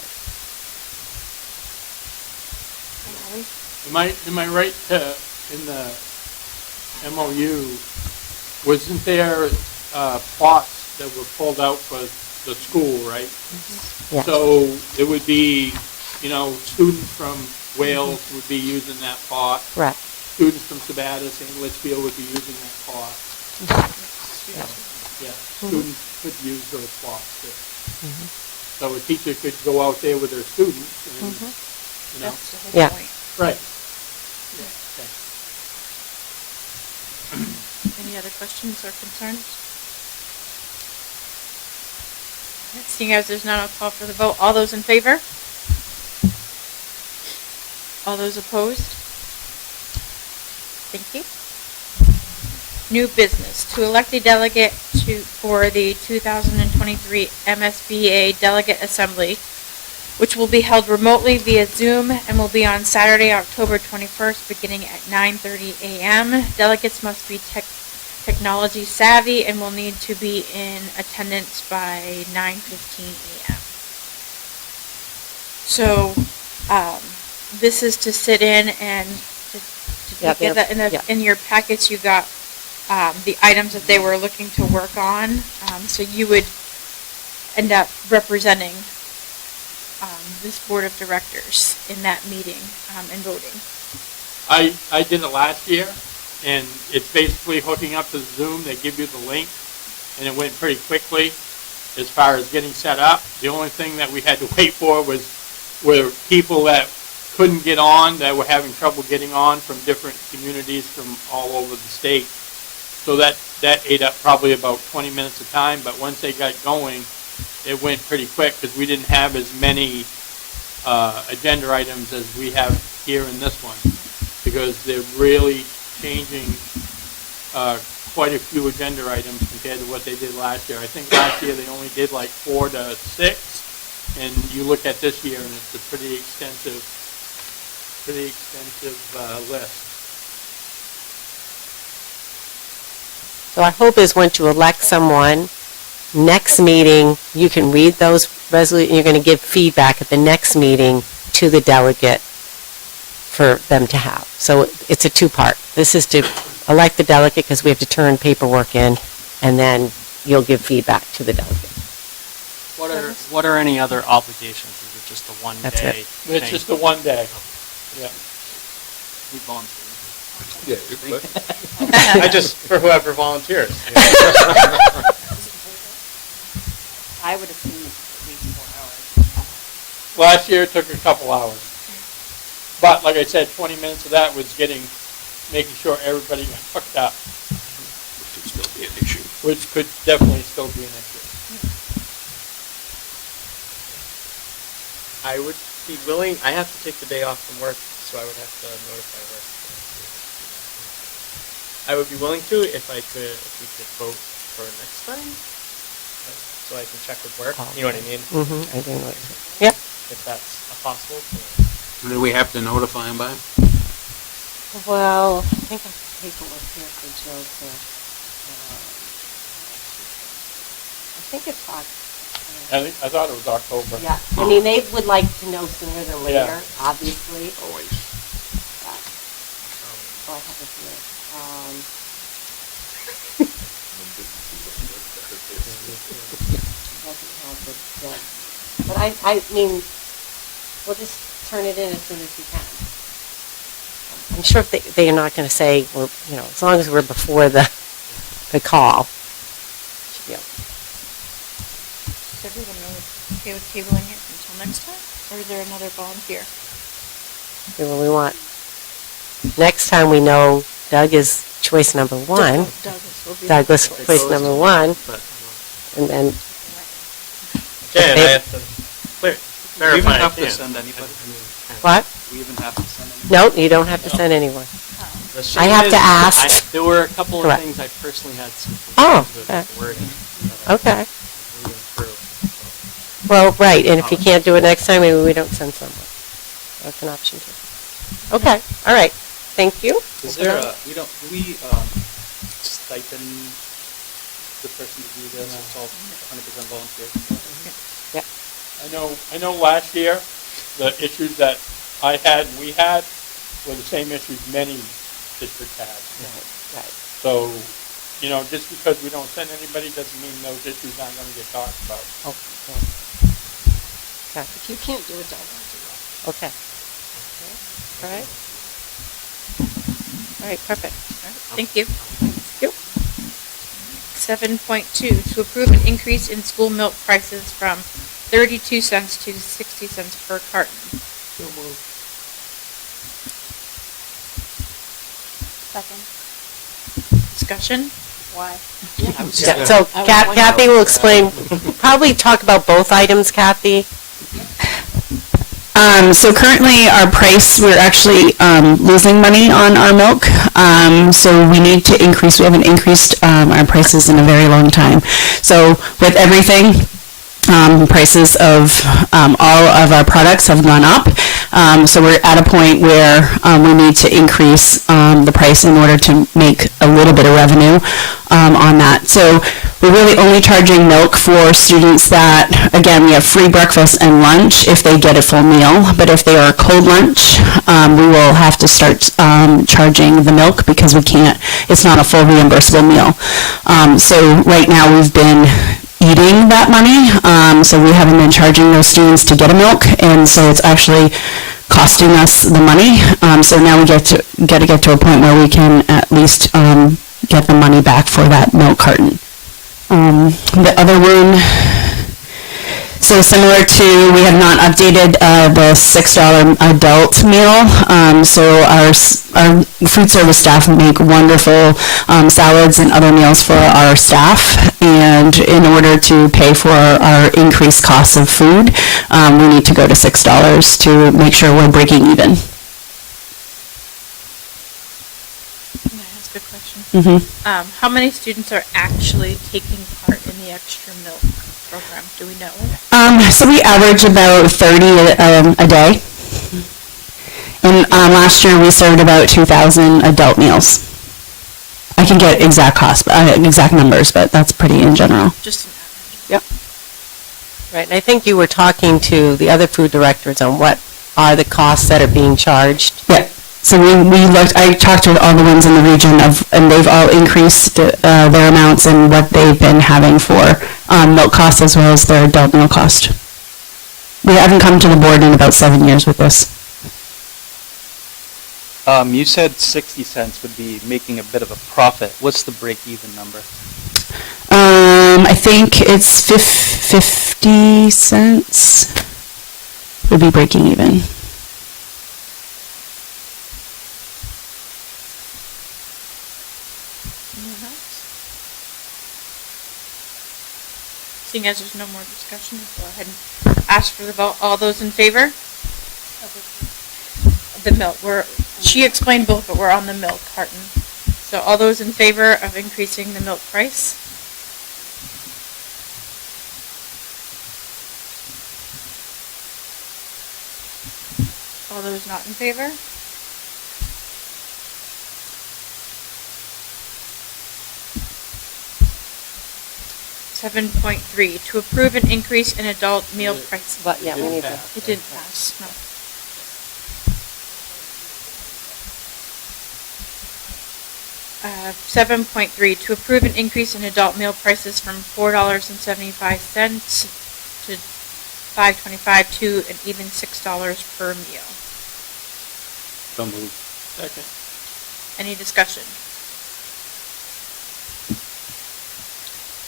Am I right in the MOU, wasn't there plots that were pulled out for the school, right? Yes. So it would be, students from Wales would be using that plot. Right. Students from Sabatis and Litchfield would be using that plot. Yeah, students could use those plots too. So a teacher could go out there with their students and, That's the whole Yeah. point. Right. Any other questions or concerns? Seeing as there's none, I'll call for the vote. All those in favor? All those opposed? Thank you. New business, to elect a delegate for the 2023 MSBA Delegate Assembly, which will be held remotely via Zoom and will be on Saturday, October 21st, beginning at 9:30 a.m. Delegates must be technology savvy and will need to be in attendance by 9:15 a.m. So, this is to sit in and to get that in your packets. You got the items that they were looking to work on. So you would end up representing this board of directors in that meeting and voting. I did it last year, and it's basically hooking up to Zoom. They give you the link, and it went pretty quickly as far as getting set up. The only thing that we had to wait for were people that couldn't get on, that were having trouble getting on from different communities from all over the state. So that ate up probably about 20 minutes of time, but once they got going, it went pretty quick because we didn't have as many agenda items as we have here in this one, because they're really changing quite a few agenda items compared to what they did last year. I think last year they only did like 4 to 6, and you look at this year and it's a pretty extensive list. So our hope is once you elect someone, next meeting, you can read those resolutions, you're going to give feedback at the next meeting to the delegate for them to have. So it's a two-part. This is to elect the delegate because we have to turn paperwork in, and then you'll give feedback to the delegate. What are any other obligations? Is it just a one That's day? it. It's just a one day. Yeah. We volunteer. Yeah, you could. I just, for whoever volunteers. I would assume it's at least 4 hours. Last year it took a couple hours. But like I said, 20 minutes of that was making sure everybody got hooked up. Which could still be an issue. Which could definitely still be an issue. I would be willing, I have to take the day off from work, so I would have to notify work. I would be willing to if we could vote for next time, so I can check with work, you know what I mean? Mm-hmm, I do know what you're saying. Yeah. If that's possible. Who do we have to notify them by? Well, I think I have paperwork here for Joe to, I think it's I thought it was October. yeah. I mean, they would like to know sooner than later, Yeah. obviously. Always. Oh, I have it here. But I mean, we'll just turn it in as soon as we can. I'm sure if they are not going to say, well, as long as we're before the call. Should be okay. Does everyone know okay with tabling it until next time? Or is there another volunteer? Okay, well, we want, next time we know Doug is choice number 1. Douglas choice number 1. And then. Okay, and I have to Do we even verify have to send anybody? What? Do we even have to send anybody? No, you don't have to send anyone. The I shame have is, to ask. there were a couple of Correct. things I personally had some Oh, concerns okay. with the wording. that I Okay. was reading through. Well, right, and if you can't do it next time, maybe we don't send someone. That's an option too. Okay, all right, thank you. Is there do we stipend the person to do this? It's all 100% volunteer? Yeah. I know last year, the issues that I had and we had were the same issues many districts had. Right. So, just because we don't send anybody doesn't mean those issues aren't going to get talked about. Oh, yeah. If you can't do it, don't do it. Okay. All right. All right, perfect. All right, thank you. Thank you. 7.2, to approve an increase in school milk prices from 32 cents to 60 cents per carton. Second. Discussion? Why? Yeah, so Kathy will explain, probably talk about both items, Kathy. So currently, our price, we're actually losing money on our milk. So we need to increase, we haven't increased our prices in a very long time. So with everything, prices of all of our products have gone up. So we're at a point where we need to increase the price in order to make a little bit of revenue on that. So we're really only charging milk for students that, again, we have free breakfast and lunch if they get a full meal. But if they are a cold lunch, we will have to start charging the milk because we can't, it's not a full reimbursable meal. So right now we've been eating that money, so we haven't been charging those students to get a milk, and so it's actually costing us the money. So now we get to a point where we can at least get the money back for that milk carton. The other one, so similar to, we have not updated the $6 adult meal. So our food service staff make wonderful salads and other meals for our staff. And in order to pay for our increased costs of food, we need to go to $6 to make sure we're breaking even. That's a good question. Mm-hmm. How many students are actually taking part in the extra milk program? Do we know? So we average about 30 a day. And last year we served about 2,000 adult meals. I can get exact costs, exact numbers, but that's pretty in general. Just an average. Yep. Right, and I think you were talking to the other food directors on what are the costs that are being charged. Yeah. So we looked, I talked to all the ones in the region and they've all increased their amounts and what they've been having for milk costs as well as their adult meal cost. We haven't come to the board in about 7 years with this. You said 60 cents would be making a bit of a profit. What's the break-even number? I think it's 50 cents would be breaking even. Seeing as there's no more discussion, we'll go ahead and ask for the vote. All those in favor? The milk. She explained both, but we're on the milk carton. So all those in favor of increasing the milk price? All those not in favor? .3, to approve an increase in adult meal price. But yeah, we need to. It didn't pass, no. Uh, 7.3, to approve an increase in adult meal prices from $4.75 to $5.25 to an even $6 per meal. So moved. Second. Any discussion?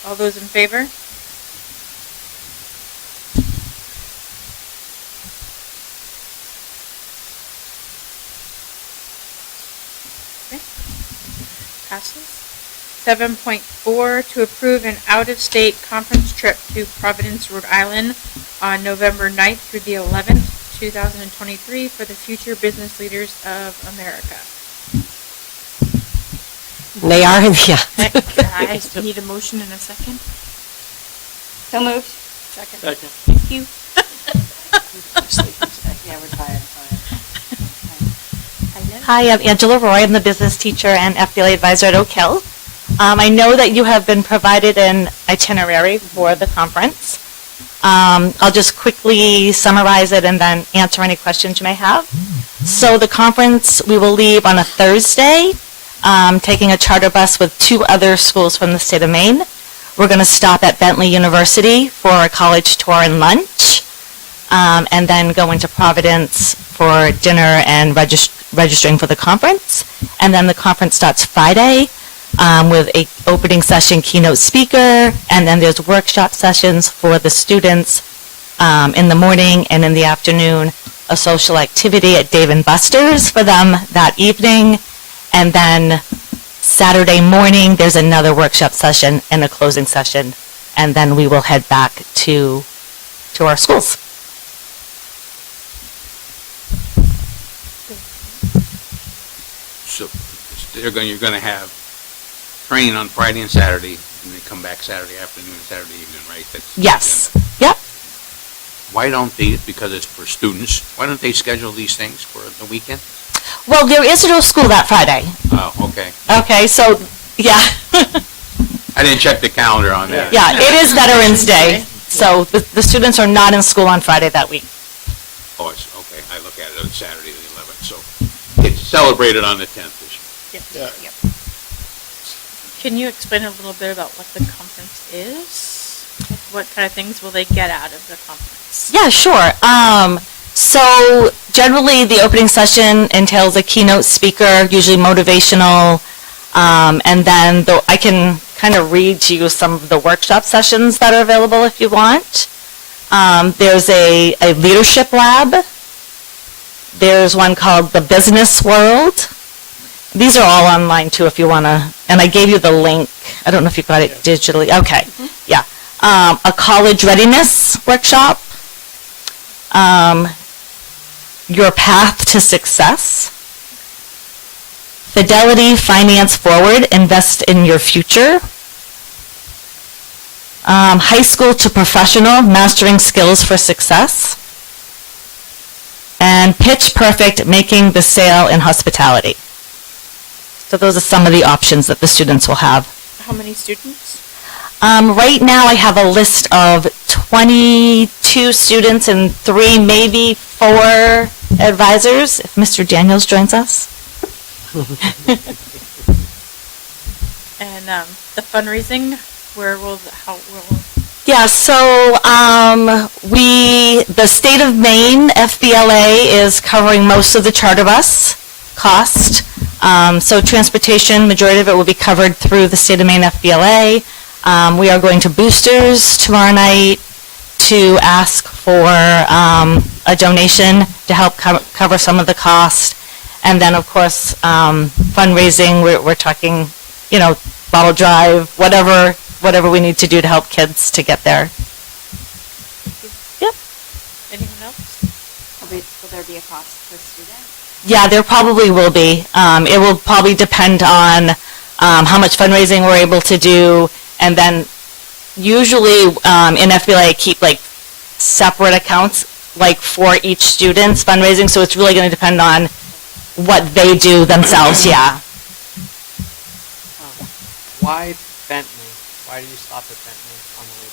All those in favor? Okay. Passes. 7.4, to approve an out-of-state conference trip to Providence, Rhode Island on November 9th through the 11th, 2023 for the future business leaders of America. They are, yeah. I need a motion in a second. So moved. Second. Second. Thank you. Yeah, we're tired. Hi, I'm Angela Roy. I'm the business teacher and FBLA advisor at Oak Hill. I know that you have been provided an itinerary for the conference. I'll just quickly summarize it and then answer any questions you may have. So the conference, we will leave on a Thursday, taking a charter bus with 2 other schools from the state of Maine. We're going to stop at Bentley University for a college tour and lunch, and then go into Providence for dinner and registering for the conference. And then the conference starts Friday with a opening session keynote speaker, and then there's workshop sessions for the students in the morning, and in the afternoon a social activity at Dave & Buster's for them that evening. And then Saturday morning, there's another workshop session and a closing session, and then we will head back to our schools. So you're going to have training on Friday and Saturday, and they come back Saturday afternoon and Saturday evening, right? Yes. Yep. Why don't they, because it's for students, why don't they schedule these things for the weekend? Well, there is no school that Friday. Oh, okay. Okay, so, yeah. I didn't check the calendar on that. Yeah, it is Veterans Day, so the students are not in school on Friday that week. Oh, it's, okay, I look at it on Saturday the 11th, so it's celebrated on the 10th this year. Yeah. Can you explain a little bit about what the conference is? What kind of things will they get out of the conference? Yeah, sure. So generally, the opening session entails a keynote speaker, usually motivational, and then I can kind of read to you some of the workshop sessions that are available if you want. There's a leadership lab. There's one called The Business World. These are all online too if you want to, and I gave you the link. I don't know if you got it digitally. Okay, yeah. A college readiness workshop. Your path to success. Fidelity Finance Forward, invest in your future. High school to professional, mastering skills for success. And Pitch Perfect, making the sale in hospitality. So those are some of the options that the students will have. How many students? Right now I have a list of 22 students and 3, maybe 4 advisors, if Mr. Daniels joins us. And the fundraising, Yeah, so the state of Maine, FBLA, is covering most of the charter bus cost. So transportation, majority of it will be covered through the state of Maine FBLA. We are going to Boosters tomorrow night to ask for a donation to help cover some of the cost. And then, of course, fundraising, we're talking, bottle drive, whatever we need to do to help kids to get there. Yep. Anyone else? Will there be a cost per student? Yeah, there probably will be. It will probably depend on how much fundraising we're able to do, and then usually in FBLA I keep separate accounts for each student's fundraising, so it's really going to depend on what they do themselves. Yeah. Why Bentley? Why do you stop at Bentley on the way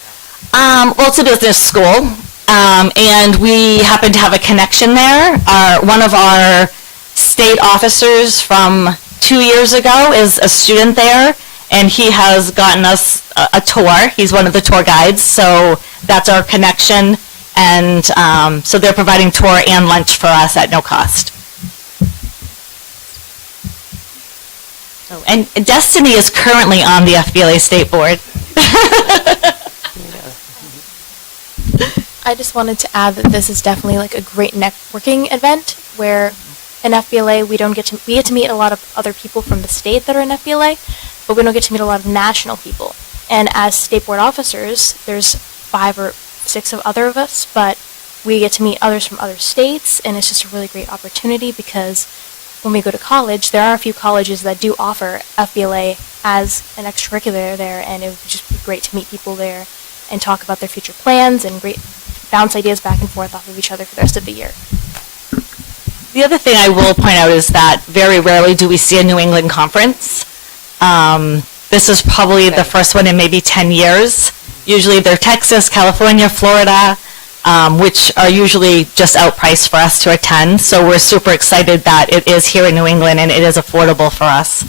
down? Well, it's a business school, and we happen to have a connection there. One of our state officers from 2 years ago is a student there, and he has gotten us a tour. He's one of the tour guides, so that's our connection. And so they're providing tour and lunch for us at no cost. So, and Destiny is currently on the FBLA State Board. I just wanted to add that this is definitely a great networking event where in FBLA we get to meet a lot of other people from the state that are in FBLA, but we don't get to meet a lot of national people. And as state board officers, there's 5 or 6 of us, but we get to meet others from other states, and it's just a really great opportunity because when we go to college, there are a few colleges that do offer FBLA as an extracurricular there, and it would just be great to meet people there and talk about their future plans and bounce ideas back and forth off of each other for the rest of the year. The other thing I will point out is that very rarely do we see a New England conference. This is probably the first one in maybe 10 years. Usually they're Texas, California, Florida, which are usually just outpriced for us to attend. So we're super excited that it is here in New England and it is affordable for us.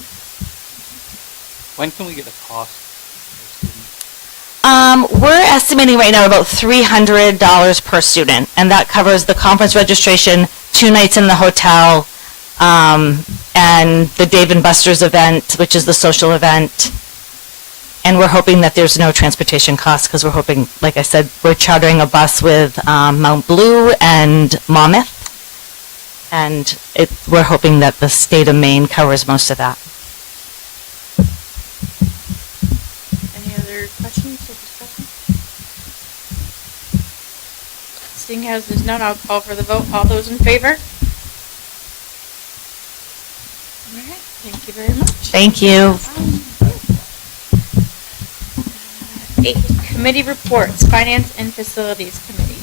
When can we get a cost? We're estimating right now about $300 per student, and that covers the conference registration, 2 nights in the hotel, and the Dave & Buster's event, which is the social event. And we're hoping that there's no transportation costs because we're hoping, like I said, we're chartering a bus with Mount Blue and Monmouth, and we're hoping that the state of Maine covers most of that. Any other questions or discussion? Seeing as there's none, I'll call for the vote. All those in favor? All right. Thank you very much. Thank you. 8, committee reports, Finance and Facilities Committee.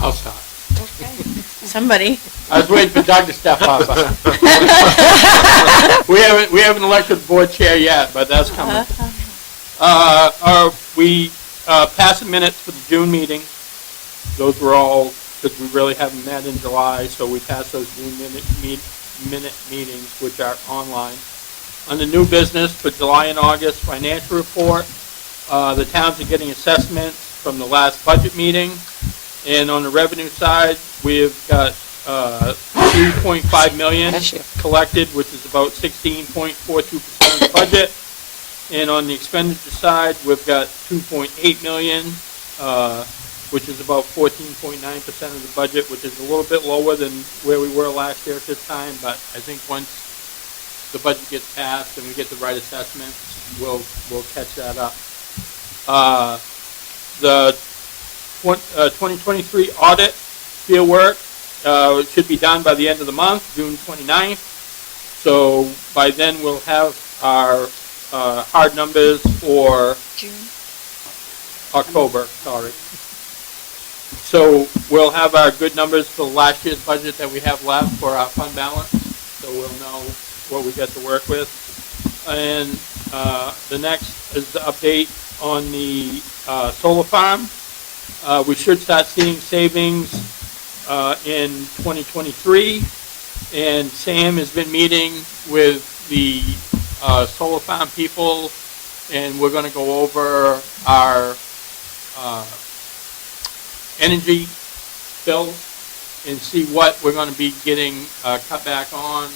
I'll start. Somebody. I was waiting for Doug to step up. We haven't elected the board chair yet, but that's coming. We passed the minutes for the June meeting. Those were all, because we really haven't met in July, so we passed those June minute meetings, which are online. On the new business for July and August financial report, the towns are getting assessments from the last budget meeting. And on the revenue side, we've got 3.5 million collected, which is about 16.42% of the budget. And on the expenditure side, we've got 2.8 million, which is about 14.9% of the budget, which is a little bit lower than where we were last year at this time. But I think once the budget gets passed and we get the right assessments, we'll catch that up. The 2023 audit field work should be done by the end of the month, June 29th. So by then we'll have our hard numbers for October, sorry. So we'll have our good numbers for last year's budget that we have left for our fund balance. So we'll know what we get to work with. And the next is the update on the solar farm. We should start seeing savings in 2023. And Sam has been meeting with the solar farm people, and we're going to go over our energy bills and see what we're going to be getting cut back on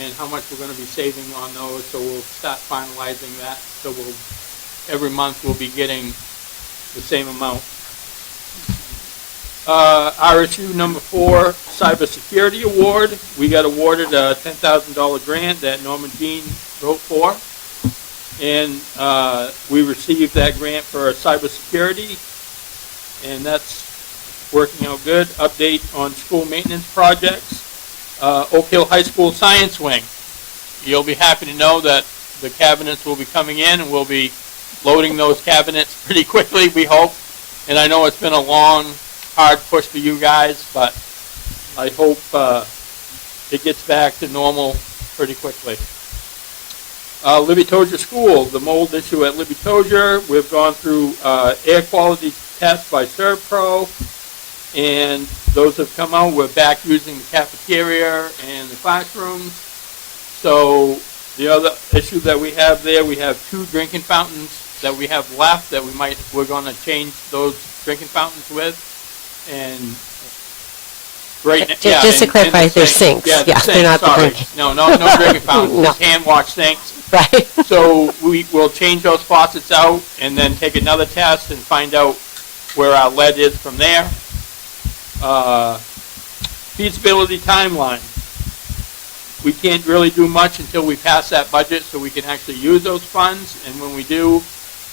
and how much we're going to be saving on those. So we'll start finalizing that. So every month we'll be getting the same amount. RSU number 4, Cybersecurity Award. We got awarded a $10,000 grant that Norman Jean wrote for. And we received that grant for cybersecurity. And that's working out good. Update on school maintenance projects. Oak Hill High School Science Wing. You'll be happy to know that the cabinets will be coming in, and we'll be loading those cabinets pretty quickly, we hope. And I know it's been a long, hard push for you guys, but I hope it gets back to normal pretty quickly. Libby Tozier School, the mold issue at Libby Tozier. We've gone through air quality tests by ServPro, and those have come out. We're back using the cafeteria and the classrooms. So the other issue that we have there, we have 2 drinking fountains that we have left that we're going to change those drinking fountains with. And Just to clarify, they're sinks. Yeah, they're not the drinking. No drinking fountains. No. Just hand wash sinks. Right. So we will change those faucets out and then take another test and find out where our lead is from there. Feasibility timeline. We can't really do much until we pass that budget so we can actually use those funds. And when we do,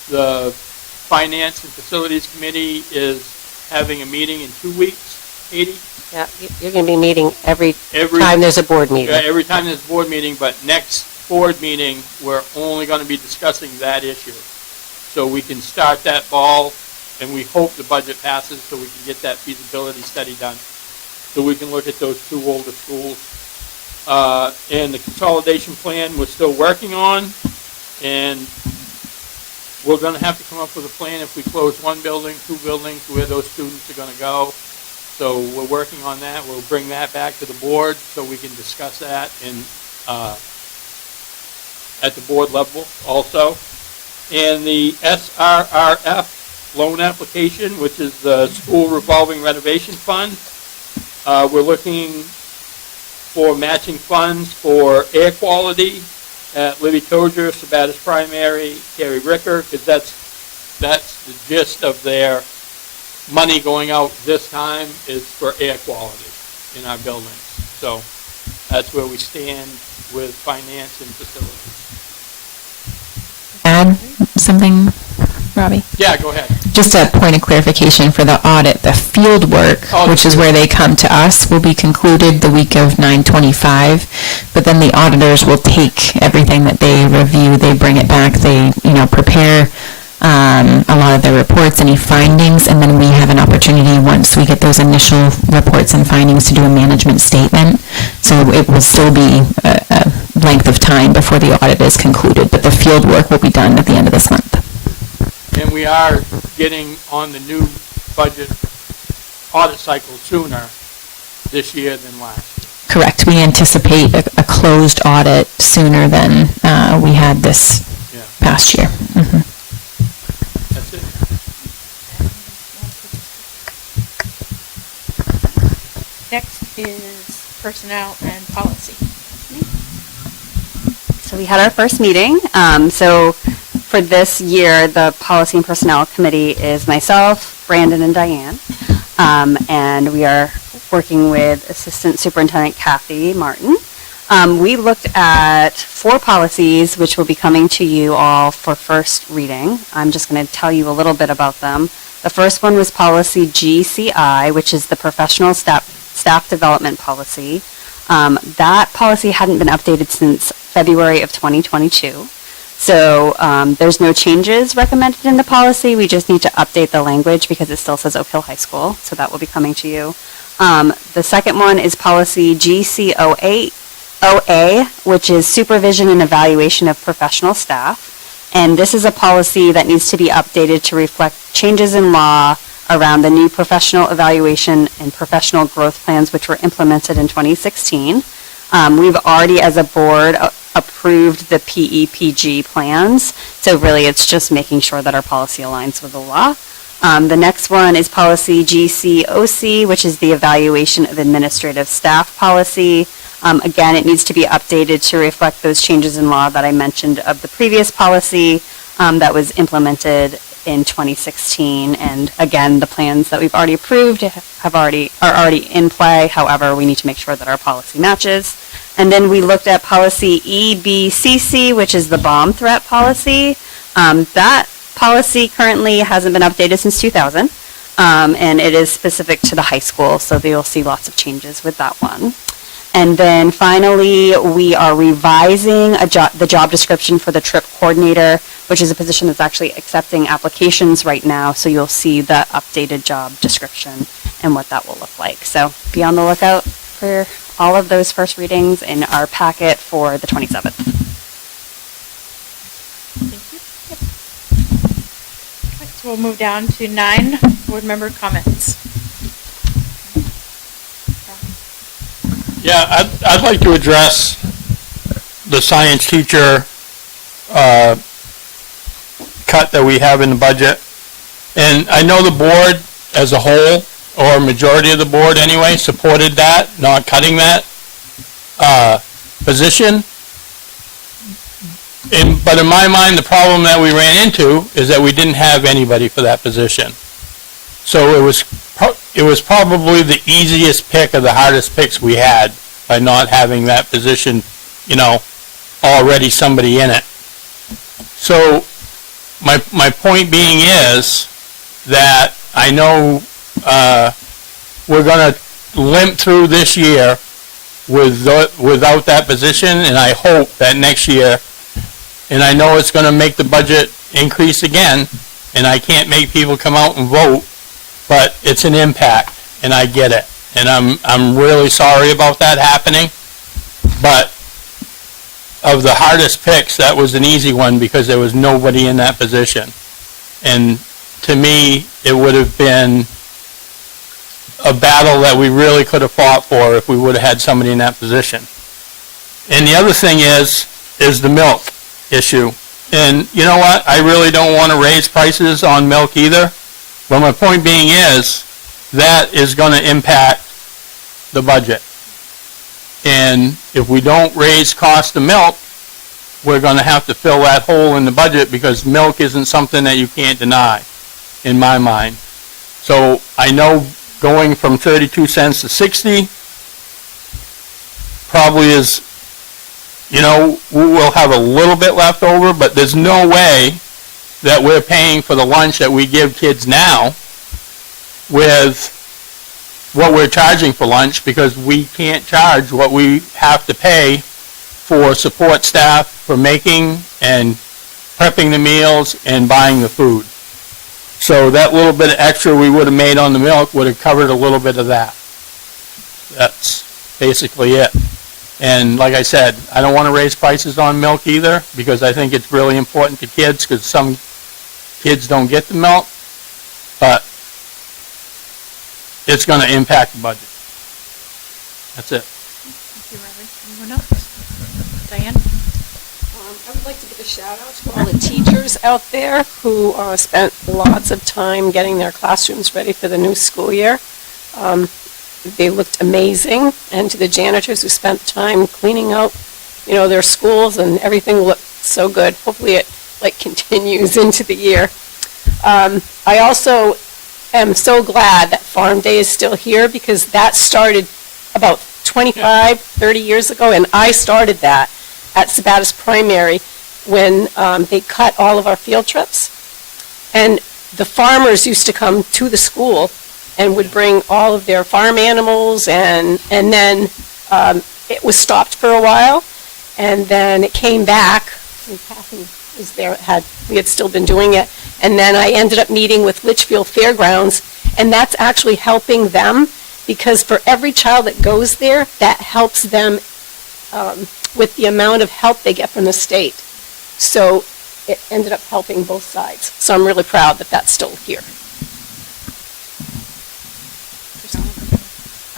the Finance and Facilities Committee is having a meeting in 2 weeks. Katie? Yeah, you're going to be meeting every time there's a board meeting. Yeah, every time there's a board meeting, but next board meeting, we're only going to be discussing that issue. So we can start that ball, and we hope the budget passes so we can get that feasibility study done. So we can look at those 2 older schools. And the consolidation plan we're still working on, and we're going to have to come up with a plan if we close 1 building, 2 buildings, where those students are going to go. So we're working on that. We'll bring that back to the board so we can discuss that at the board level also. And the SRRF loan application, which is the School Revolving Renovation Fund. We're looking for matching funds for air quality at Libby Tozier, Sabattis Primary, Carrie Ricker, because that's the gist of their money going out this time is for air quality in our buildings. So that's where we stand with finance and facilities. Add something, Robbie? Yeah, go ahead. Just a point of clarification for the audit, the field work, which is where they come to us, will be concluded the week of 9/25, but then the auditors will take everything that they review, they bring it back, they, prepare a lot of their reports, any findings, and then we have an opportunity, once we get those initial reports and findings, to do a management statement. So it will still be a length of time before the audit is concluded, but the field work will be done at the end of this month. And we are getting on the new budget audit cycle sooner this year than last year. Correct. We anticipate a closed audit sooner than we had this past year. Mhm. That's it. Next is personnel and policy. So we had our first meeting. So for this year, the Policy and Personnel Committee is myself, Brandon, and Diane. And we are working with Assistant Superintendent Kathy Martin. We looked at 4 policies, which will be coming to you all for first reading. I'm just going to tell you a little bit about them. The first one was policy GCI, which is the Professional Staff Development Policy. That policy hadn't been updated since February of 2022. So there's no changes recommended in the policy. We just need to update the language because it still says Oak Hill High School. So that will be coming to you. The second one is policy GCOA, which is Supervision and Evaluation of Professional Staff. And this is a policy that needs to be updated to reflect changes in law around the new professional evaluation and professional growth plans, which were implemented in 2016. We've already, as a board, approved the PEPG plans. So really, it's just making sure that our policy aligns with the law. The next one is policy GCOC, which is the Evaluation of Administrative Staff Policy. Again, it needs to be updated to reflect those changes in law that I mentioned of the previous policy that was implemented in 2016. And again, the plans that we've already approved are already in play. However, we need to make sure that our policy matches. And then we looked at policy EBCC, which is the bomb threat policy. That policy currently hasn't been updated since 2000, and it is specific to the high school, so you'll see lots of changes with that one. And then finally, we are revising the job description for the trip coordinator, which is a position that's actually accepting applications right now, so you'll see the updated job description and what that will look like. So be on the lookout for all of those first readings in our packet for the 27th. So we'll move down to 9 board member comments. Yeah, I'd like to address the science teacher cut that we have in the budget. And I know the board as a whole, or majority of the board anyway, supported that, not cutting that position. But in my mind, the problem that we ran into is that we didn't have anybody for that position. So it was probably the easiest pick of the hardest picks we had by not having that position, already somebody in it. So my point being is that I know we're going to limp through this year without that position, and I hope that next year, and I know it's going to make the budget increase again, and I can't make people come out and vote, but it's an impact, and I get it. And I'm really sorry about that happening, but of the hardest picks, that was an easy one because there was nobody in that position. And to me, it would have been a battle that we really could have fought for if we would have had somebody in that position. And the other thing is the milk issue. And you know what? I really don't want to raise prices on milk either. But my point being is that is going to impact the budget. And if we don't raise cost of milk, we're going to have to fill that hole in the budget because milk isn't something that you can't deny, in my mind. So I know going from 32 cents to 60 probably is, we'll have a little bit left over, but there's no way that we're paying for the lunch that we give kids now with what we're charging for lunch, because we can't charge what we have to pay for support staff for making and prepping the meals and buying the food. So that little bit of extra we would have made on the milk would have covered a little bit of that. That's basically it. And like I said, I don't want to raise prices on milk either, because I think it's really important to kids, because some kids don't get the milk, but it's going to impact the budget. That's it. Thank you, Robert. Anyone else? Diane? I would like to give a shout out to all the teachers out there who spent lots of time getting their classrooms ready for the new school year. They looked amazing, and to the janitors who spent time cleaning out, their schools, and everything looked so good. Hopefully it continues into the year. I also am so glad that Farm Day is still here, because that started about 25, 30 years ago, and I started that at Sabattis Primary when they cut all of our field trips. And the farmers used to come to the school and would bring all of their farm animals, and then it was stopped for a while, and then it came back. And Kathy was there, we had still been doing it, and then I ended up meeting with Litchfield Fairgrounds, and that's actually helping them, because for every child that goes there, that helps them with the amount of help they get from the state. So it ended up helping both sides. So I'm really proud that that's still here.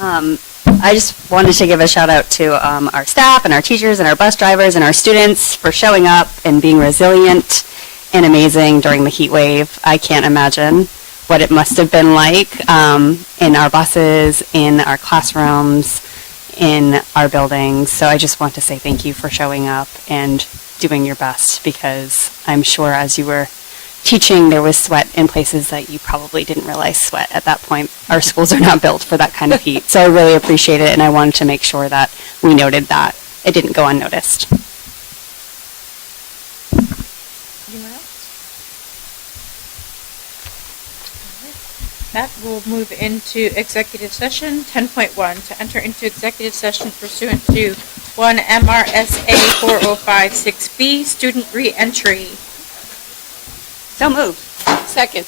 I just wanted to give a shout out to our staff and our teachers and our bus drivers and our students for showing up and being resilient and amazing during the heat wave. I can't imagine what it must have been like in our buses, in our classrooms, in our buildings. So I just want to say thank you for showing up and doing your best, because I'm sure as you were teaching, there was sweat in places that you probably didn't realize sweat at that point. Our schools are not built for that kind of heat. So I really appreciate it, and I wanted to make sure that we noted that. It didn't go unnoticed. Anyone else? That will move into executive session. 10.1, to enter into executive session pursuant to 1 MRSA 4056B, student reentry. So moved. Second.